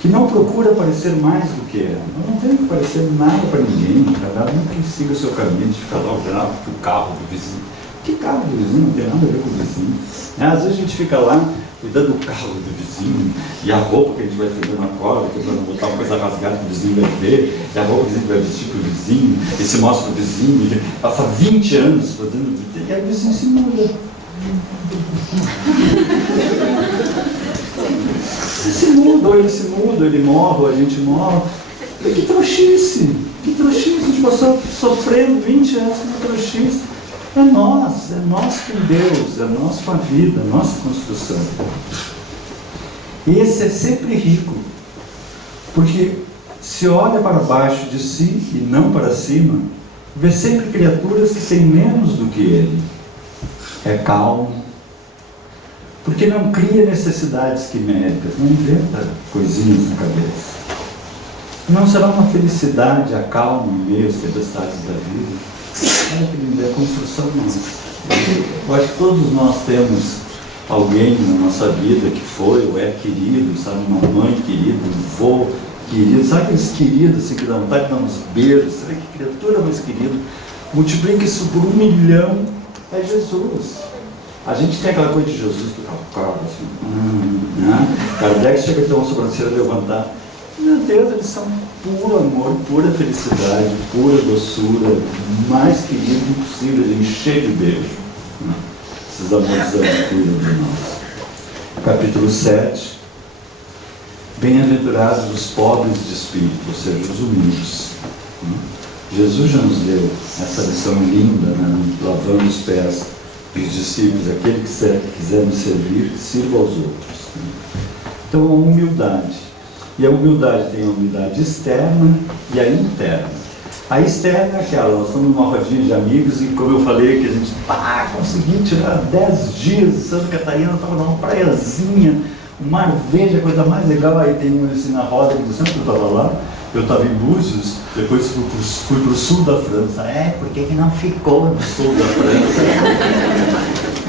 Que não procura parecer mais do que é. Eu não tenho que parecer nada para ninguém. Cada um que siga o seu caminho, de ficar lá olhando para o carro do vizinho. Que carro do vizinho? Não tem nada a ver com o vizinho. Às vezes a gente fica lá cuidando do carro do vizinho, e a roupa que a gente vai estender na cola, que para não botar uma coisa rasgada que o vizinho vai ver, e a roupa que a gente vai vestir para o vizinho, e se mostra para o vizinho, ele passa 20 anos fazendo, e aí o vizinho se muda. Ele se muda, ou ele morre, ou a gente morre. Que trouxice! Que trouxice! A gente passou sofrendo 20 anos com trouxice. É nós com Deus, é nós com a vida, nossa construção. Esse é sempre rico, porque se olha para baixo de si e não para cima, vê sempre criaturas que têm menos do que ele. É calmo, porque não cria necessidades quiméricas, não inventa coisinhas na cabeça. Não será uma felicidade a calma em meio às tempestades da vida? É a construção nossa. Eu acho que todos nós temos alguém na nossa vida que foi ou é querido, sabe? Uma mãe querida, um vô querido, sabe aqueles queridos assim, que dá vontade de dar uns beijos? Sabe que criatura mais querida? Multiplica isso por 1 milhão, é Jesus. A gente tem aquela coisa de Jesus que calcava assim, né? Kardec chega a ter uma sobrancelha levantar. Meu Deus, eles são puro amor, pura felicidade, pura doçura, mais querido impossível de encher de beijo. Esses amores cuidam de nós. Capítulo 7. Bem-aventurados os pobres de espírito, ou seja, os humildes. Jesus já nos deu essa lição linda, né? Lavando os pés dos discípulos, aquele que quiser me servir, sirva aos outros. Então, a humildade. E a humildade tem a humildade externa e a interna. A externa é aquela, nós estamos numa rodinha de amigos e, como eu falei, que a gente consegui tirar 10 dias de Santa Catarina, estava numa praiazinha, o mar verde, a coisa mais legal. Aí tem um assim na roda que disse, eu estava lá, eu estava em Búzios, depois fui para o sul da França. Por que não ficou no sul da França?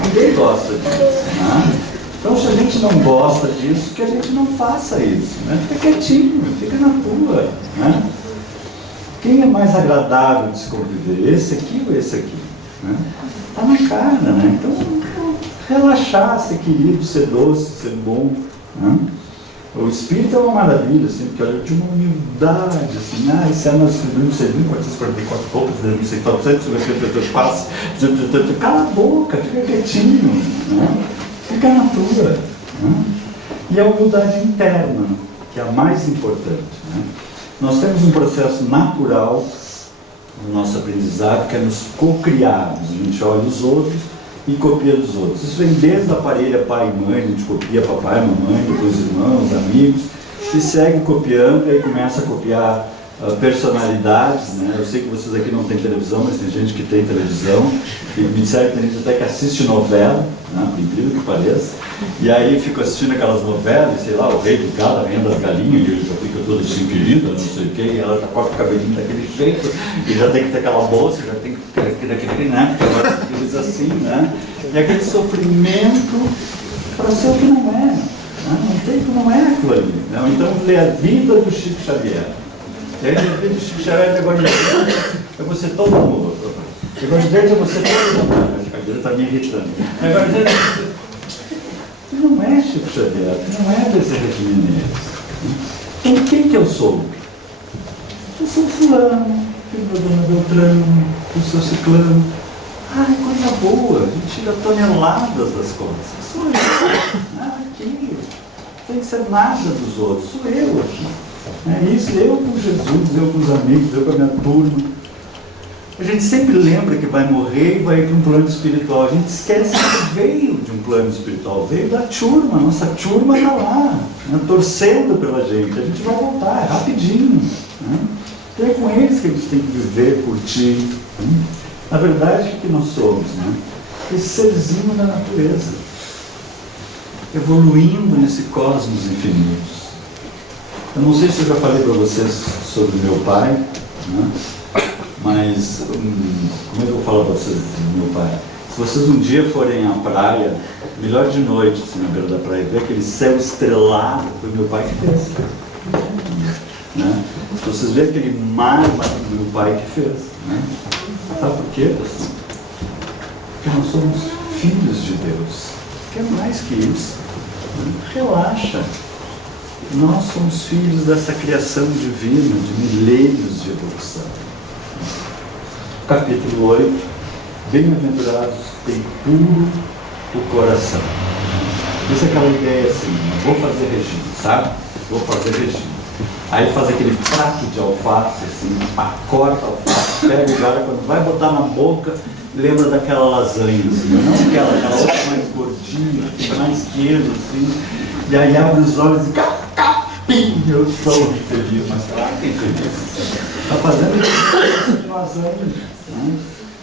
Ninguém gosta disso, né? Então, se a gente não gosta disso, que a gente não faça isso, né? Fica quietinho, fica na tua, né? Quem é mais agradável de se conviver, esse aqui ou esse aqui? Né? Tá na cara, né? Então, relaxar, ser querido, ser doce, ser bom, né? O espírito é uma maravilha, assim, porque olha, de uma humildade, assim, esse ano nós escrevemos 6.444 poucos, não sei quantos, passa, cala a boca, fica quietinho, né? Fica na tua. Né? E a humildade interna, que é a mais importante. Né? Nós temos um processo natural no nosso aprendizado, que é nos cocriarmos. A gente olha os outros e copia dos outros. Isso vem desde a parelha pai e mãe, a gente copia papai, mamãe, depois irmãos, amigos, e segue copiando, e aí começa a copiar personalidades, né? Eu sei que vocês aqui não têm televisão, mas tem gente que tem televisão, e me disseram que tem gente até que assiste novela, né? Por incrível que pareça, e aí fico assistindo aquelas novelas, sei lá, o Rei do Gado, a Rainha das Galinhas, e ele já fica toda assim, querida, não sei o quê, e ela já corta o cabelinho daquele jeito, e já tem que ter aquela bolsa, já tem que ter aquele, né? Aqueles assim, né? E aquele sofrimento para ser o que não é, né? Não tem que não é aquilo ali, né? Então, ler a vida do Chico Xavier. E aí, a vida do Chico Xavier, negócio de dente, é você todo mundo. Negócio de dente é você todo mundo. A cadeira está me irritando. Negócio de dente é você... Não é Chico Xavier, não é Bezerra de Menezes. Então, quem que eu sou? Eu sou fulano, filho da dona Beltrano, eu sou ciclano. Ai, coisa boa, a gente tira toneladas das coisas. Sou eu. Aqui. Não tem que ser nada dos outros, sou eu aqui. É isso, eu com Jesus, eu com os amigos, eu com a minha turma. A gente sempre lembra que vai morrer e vai ir para um plano espiritual. A gente esquece que veio de um plano espiritual, veio da turma, a nossa turma está lá, né, torcendo pela gente. A gente vai voltar, é rapidinho. Né? Então é com eles que a gente tem que viver, curtir. Né? Na verdade, o que nós somos? Né? Esse serzinho da natureza, evoluindo nesse cosmos infinito. Eu não sei se eu já falei para vocês sobre meu pai, né? Mas como é que eu falo para vocês do meu pai? Se vocês um dia forem à praia, melhor de noite, assim, na beira da praia, ver aquele céu estrelado, foi meu pai que fez. Né? Se vocês verem aquele mar, foi meu pai que fez. Né? Sabe por quê, pessoal? Porque nós somos filhos de Deus. Que é mais que isso. Relaxa. Nós somos filhos dessa criação divina, de milênios de evolução. Capítulo 8. Bem-aventurados que têm puro o coração. Isso é aquela ideia assim, vou fazer regime, sabe? Vou fazer regime. Aí faz aquele prato de alface, assim, corta a alface, pega e joga, quando vai botar na boca, lembra daquela lasanha, assim, não aquela outra mais gordinha, tem mais queijo, assim, e aí abre os olhos e capim, eu sou infeliz, mas claro que é infeliz. Está fazendo isso de lasanha. Né?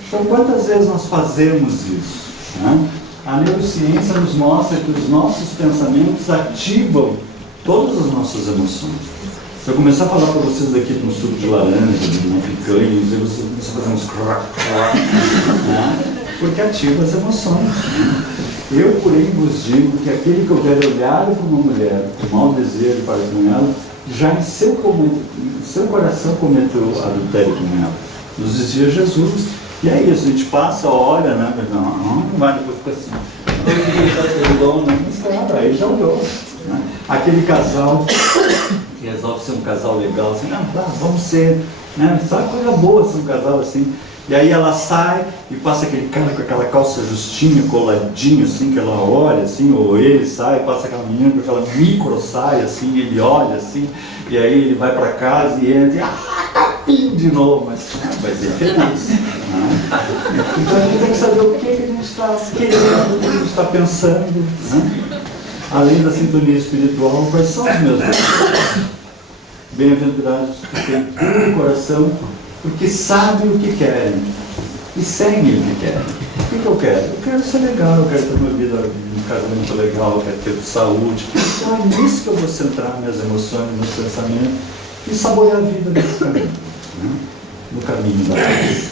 Então, quantas vezes nós fazemos isso? Né? A neurociência nos mostra que os nossos pensamentos ativam todas as nossas emoções. Se eu começar a falar para vocês aqui de um suco de laranja, de uma picanha, vocês começam a fazer uns crack, né? Porque ativa as emoções. Né? Eu, porém, vos digo que aquele que houver olhado para uma mulher com mau desejo para com ela, já em seu coração cometeu adultério com ela. Nos dizia Jesus. E é isso, a gente passa, olha, né? Não vai, depois fica assim. Mas claro, aí já olhou. Né? Aquele casal que resolve ser um casal legal, assim, não, tá, vamos ser, né? Sabe coisa boa ser um casal assim. E aí ela sai e passa aquele cara com aquela calça justinha, coladinha, assim, que ela olha, assim, ou ele sai, passa aquela menina com aquela micro saia, assim, ele olha, assim, e aí ele vai para casa e entra e, capim de novo, mas vai ser feliz. Né? Então a gente tem que saber o que a gente está querendo, o que a gente está pensando, né? Além da sintonia espiritual, quais são os meus desejos? Bem-aventurados que têm puro coração, porque sabem o que querem e seguem o que querem. O que eu quero? Eu quero ser legal, eu quero ter uma vida, um casamento legal, eu quero ter saúde. Então é nisso que eu vou centrar minhas emoções, meus pensamentos e saborear a vida nesse caminho, né? No caminho da paz.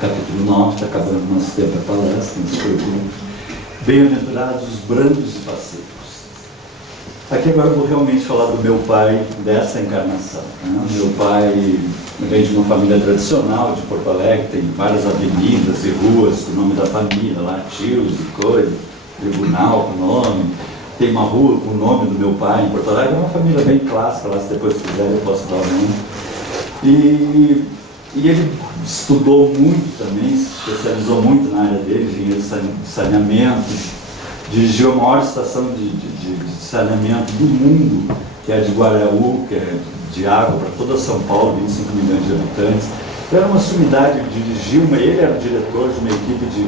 Capítulo 9, está acabando o nosso tempo a palestra, não se preocupe. Bem-aventurados os brancos e pacíficos. Aqui agora eu vou realmente falar do meu pai dessa encarnação. Né? Meu pai vem de uma família tradicional de Porto Alegre, tem várias avenidas e ruas com o nome da família, lá, tios e coisa, tribunal com o nome. Tem uma rua com o nome do meu pai em Porto Alegre, é uma família bem clássica, lá se depois quiser eu posso dar o nome. E ele estudou muito também, se especializou muito na área dele, engenheiro de saneamento, dirigiu a maior estação de saneamento do mundo, que é a de Guaraú, que é de água para toda São Paulo, 25 milhões de habitantes. Então era uma sumidade, ele era o diretor de uma equipe de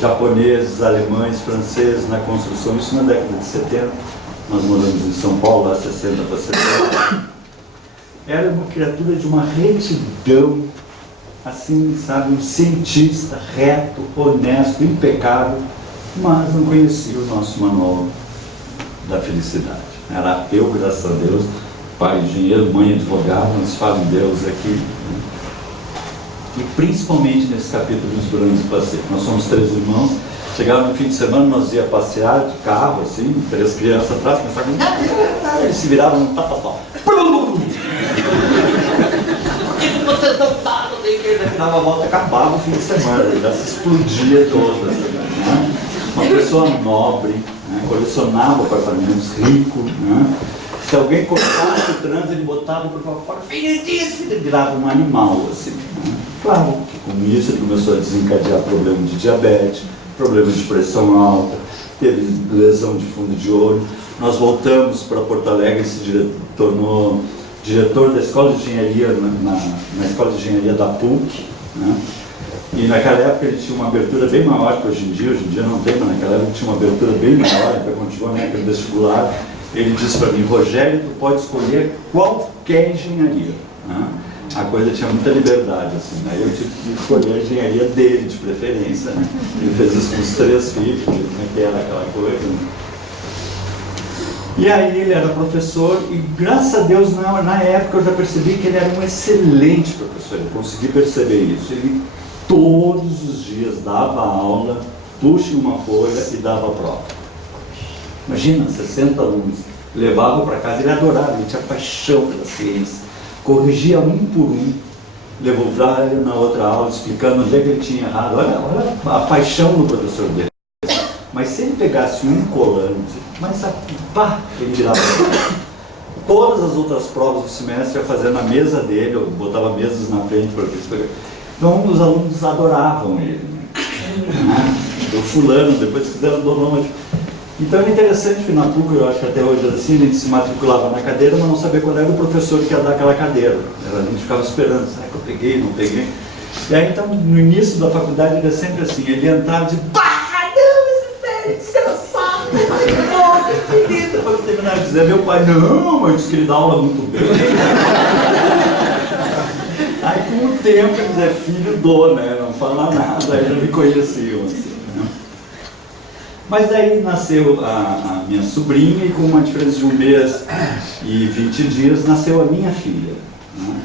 japoneses, alemães, franceses na construção, isso na década de 70, nós moramos em São Paulo, lá 60 para 70. Era uma criatura de uma retidão, assim, sabe, um cientista reto, honesto, impecável, mas não conhecia o nosso manual da felicidade. Era ateu, graças a Deus, pai engenheiro, mãe advogado, mas fala em Deus aqui. Né? E principalmente nesse capítulo dos brancos e pacíficos. Nós somos 3 irmãos, chegava no fim de semana, nós ia passear de carro, assim, 3 crianças atrás, começavam a... Eles se viravam no tapa-pau. Por que vocês não param? Dava a volta, acabava o fim de semana, já se explodia toda. Né? Uma pessoa nobre, né? Colecionava apartamentos, rico. Né? Se alguém cortasse o trânsito, ele botava para fora, filho disso, ele virava um animal. Assim, né? Claro que com isso ele começou a desencadear problemas de diabetes, problemas de pressão alta, teve lesão de fundo de olho. Nós voltamos para Porto Alegre, se tornou diretor da Escola de Engenharia, na Escola de Engenharia da PUC, né? E naquela época ele tinha uma abertura bem maior que hoje em dia não tem, mas naquela época tinha uma abertura bem maior, então continuou naquele vestibular. Ele disse para mim, Rogério, tu pode escolher qualquer engenharia. Né? A coisa tinha muita liberdade, assim, né? Eu tive que escolher a engenharia dele, de preferência. Né? Ele fez isso com os 3 filhos, como é que era aquela coisa. Né? E aí ele era professor e, graças a Deus, na época eu já percebi que ele era um excelente professor, eu consegui perceber isso. Ele todos os dias dava aula, puxa uma folha e dava prova. Imagina, 60 alunos, levava para casa, ele adorava, ele tinha paixão pela ciência, corrigia um por um, levou vários na outra aula, explicando onde é que ele tinha errado. Olha a paixão do professor dele. Mas se ele pegasse um colando, mas pá, ele virava. Todas as outras provas do semestre ia fazer na mesa dele, eu botava mesas na frente para ele. Então os alunos adoravam ele. O fulano, depois quiseram do nome. Então é interessante que na PUC, eu acho que até hoje assim, a gente se matriculava na cadeira, mas não sabia qual era o professor que ia dar aquela cadeira. A gente ficava esperando, será que eu peguei, não peguei? E aí então, no início da faculdade era sempre assim, ele entrava de pá, não, esse velho desgraçado, que querido. Quando eu terminava de dizer, meu pai, não, mas disse que ele dá aula muito bem. Aí com o tempo ele dizia, filho do, né, não fala nada, aí já me conheciam assim. Mas daí nasceu a minha sobrinha e com uma diferença de 1 mês e 20 dias nasceu a minha filha. Né?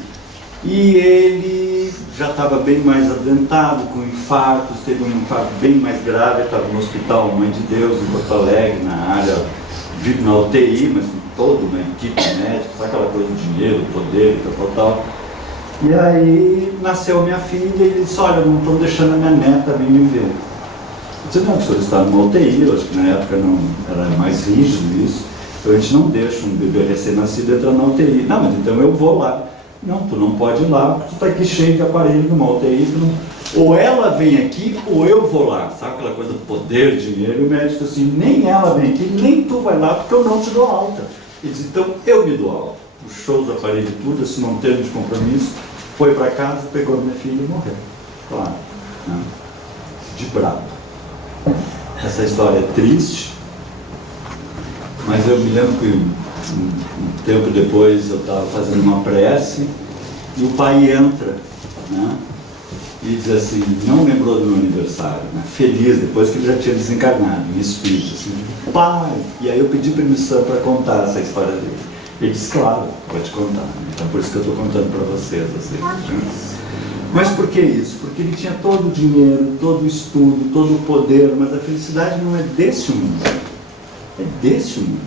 E ele já estava bem mais adentado, com infartos, teve um infarto bem mais grave, estava no Hospital Mãe de Deus, em Porto Alegre, na área, vive na UTI, mas com toda uma equipe médica, sabe aquela coisa do dinheiro, do poder, tal. E aí nasceu a minha filha e ele disse, olha, não estou deixando a minha neta vir me ver. Eu disse, não, o senhor está numa UTI, eu acho que na época não era mais rígido isso, então a gente não deixa um bebê recém-nascido entrar na UTI. Não, mas então eu vou lá. Não, tu não pode ir lá, porque tu está aqui cheio de aparelho numa UTI, tu não... ou ela vem aqui ou eu vou lá, sabe aquela coisa do poder, dinheiro, e o médico disse assim, nem ela vem aqui, nem tu vai lá, porque eu não te dou alta. Ele disse, então eu me dou alta. Puxou os aparelhos e tudo, esse não termo de compromisso, foi para casa, pegou a minha filha e morreu. Claro, né? De bravo. Essa história é triste, mas eu me lembro que um tempo depois eu estava fazendo uma prece e o pai entra, né, e diz assim, não lembrou do meu aniversário, né, feliz, depois que ele já tinha desencarnado, em espírito, assim, pai, e aí eu pedi permissão para contar essa história dele. Ele disse, claro, pode contar, né? Então por isso que eu estou contando para vocês, assim, né? Mas por que isso? Porque ele tinha todo o dinheiro, todo o estudo, todo o poder, mas a felicidade não é deste mundo, é deste mundo.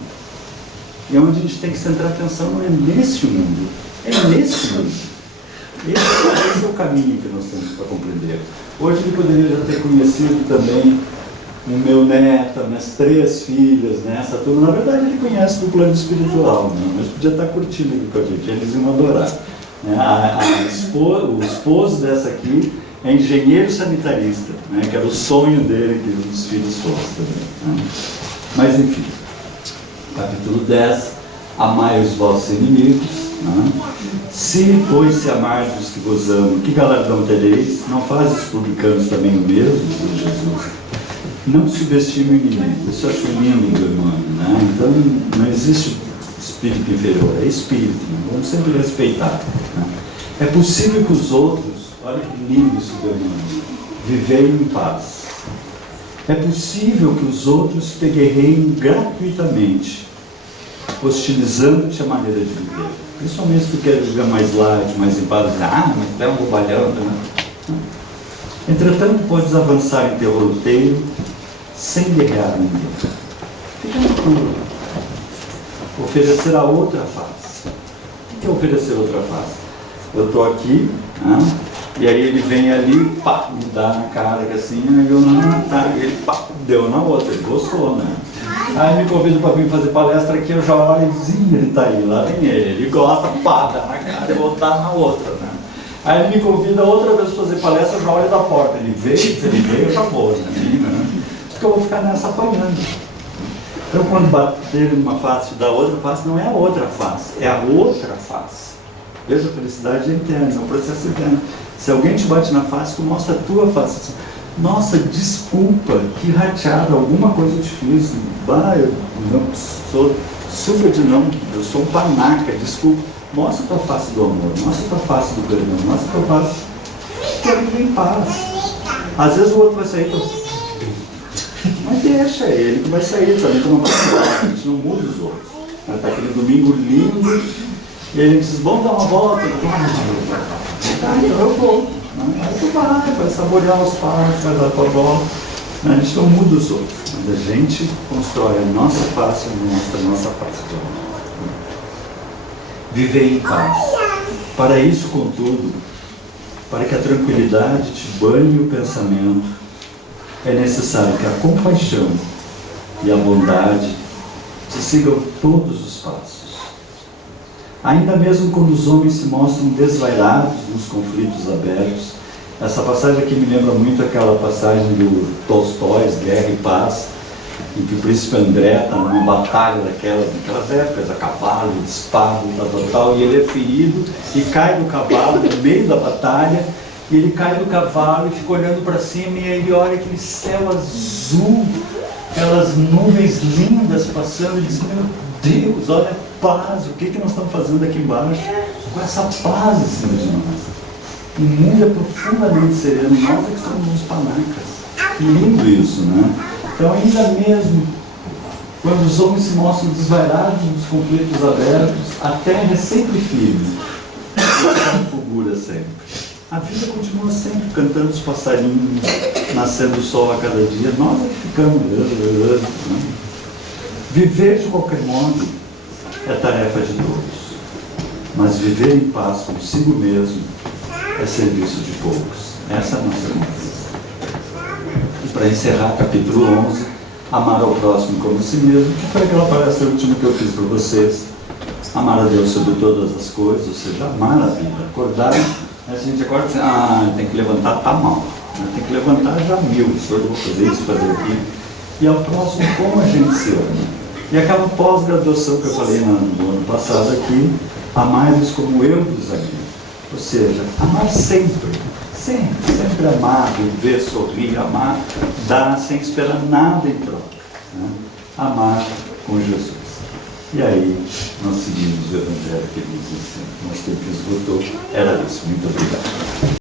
E onde a gente tem que centrar a atenção não é neste mundo, é neste mundo. Esse é o caminho que nós temos para compreender. Hoje ele poderia já ter conhecido também o meu neto, minhas 3 filhas, né? Essa turma, na verdade ele conhece do plano espiritual, né? Mas podia estar curtindo aqui com a gente, eles iam adorar. O esposo dessa aqui é engenheiro sanitarista, né, que era o sonho dele que um dos filhos fosse também. Né? Mas enfim, capítulo 10, amai os vossos inimigos, né? Se, pois, se amardes os que vos amam, que galardão tereis? Não faz os publicanos também o mesmo, diz Jesus. Não subestime o inimigo, isso eu acho lindo, irmão, né? Então não existe espírito inferior, é espírito, né? Vamos sempre respeitar. Né? É possível que os outros, olha que lindo isso do irmão, viverem em paz. É possível que os outros te guerreiem gratuitamente, hostilizando-te a maneira de viver. Principalmente se tu quer viver mais light, mais em paz, mas tu é um bobalhão, né? Entretanto, podes avançar em teu roteiro sem guerrear ninguém. Fica no puro. Oferecer a outra face. O que é oferecer outra face? Eu estou aqui, né? E aí ele vem ali, pá, me dá na cara que assim, aí eu não, tá, ele pá, deu na outra, ele gostou, né? Aí me convida para vir fazer palestra aqui, eu já olho e diz, ele tá aí, lá vem ele gosta, pá, dá na cara, eu vou dar na outra, né? Aí ele me convida outra vez para fazer palestra, eu já olho da porta, ele veio, se ele veio, eu já vou, né? Porque eu vou ficar nessa apanhando. Então quando bater numa face da outra face, não é a outra face, é a outra face. Veja, a felicidade é interna, é um processo interno. Se alguém te bate na face, tu mostra a tua face. Nossa, desculpa, que rateada, alguma coisa eu te fiz. Bah, eu não sou super de não, eu sou um panaca, desculpa. Mostra a tua face do amor, mostra a tua face do perdão, mostra a tua face. Quero viver em paz. Às vezes o outro vai sair, mas deixa ele que vai sair também, tu não vai mudar, a gente não muda os outros. Está aquele domingo lindo, e ele diz, vamos dar uma volta. Tá, então eu vou. Aí tu vai saborear os passos, vai dar tua volta. A gente não muda os outros, mas a gente constrói a nossa face e mostra a nossa face de amor. Viver em paz. Para isso, contudo, para que a tranquilidade te banhe o pensamento, é necessário que a compaixão e a bondade te sigam todos os passos. Ainda mesmo quando os homens se mostram desvairados nos conflitos abertos, essa passagem aqui me lembra muito aquela passagem do Tolstói, Guerra e Paz, em que o príncipe André está numa batalha naquelas épocas, a cavalo, disparo, tal, e ele é ferido e cai do cavalo no meio da batalha, e ele cai do cavalo e fica olhando para cima, e aí ele olha aquele céu azul, aquelas nuvens lindas passando, e diz: meu Deus, olha a paz, o que nós estamos fazendo aqui embaixo com essa paz em cima de nós? O mundo é profundamente sereno, nós é que somos uns panacas. Que lindo isso, né? Então, ainda mesmo quando os homens se mostram desvairados nos conflitos abertos, a terra é sempre firme, ela fulgura sempre. A vida continua sempre cantando os passarinhos, nascendo o sol a cada dia. Nós é que ficamos. Né? Viver de qualquer modo é tarefa de todos, mas viver em paz consigo mesmo é serviço de poucos. Essa é a nossa conquista. E para encerrar, capítulo 11, amar ao próximo como a si mesmo, que foi aquela palestra última que eu fiz para vocês. Amar a Deus sobre todas as coisas, ou seja, amar a vida. Acordar, a gente acorda e diz: tem que levantar, tá mal. Tem que levantar já 1000, eu vou fazer isso, fazer aquilo. E ao próximo, como a gente se ama. E aquela pós-graduação que eu falei no ano passado aqui, amai-vos como eu vos amei. Ou seja, amar sempre, sempre amar, viver, sorrir, amar, dar sem esperar nada em troca. Né? Amar com Jesus. E aí, nós seguimos o Evangelho que ele nos ensina. Nosso tempo esgotou. Era isso. Muito obrigado.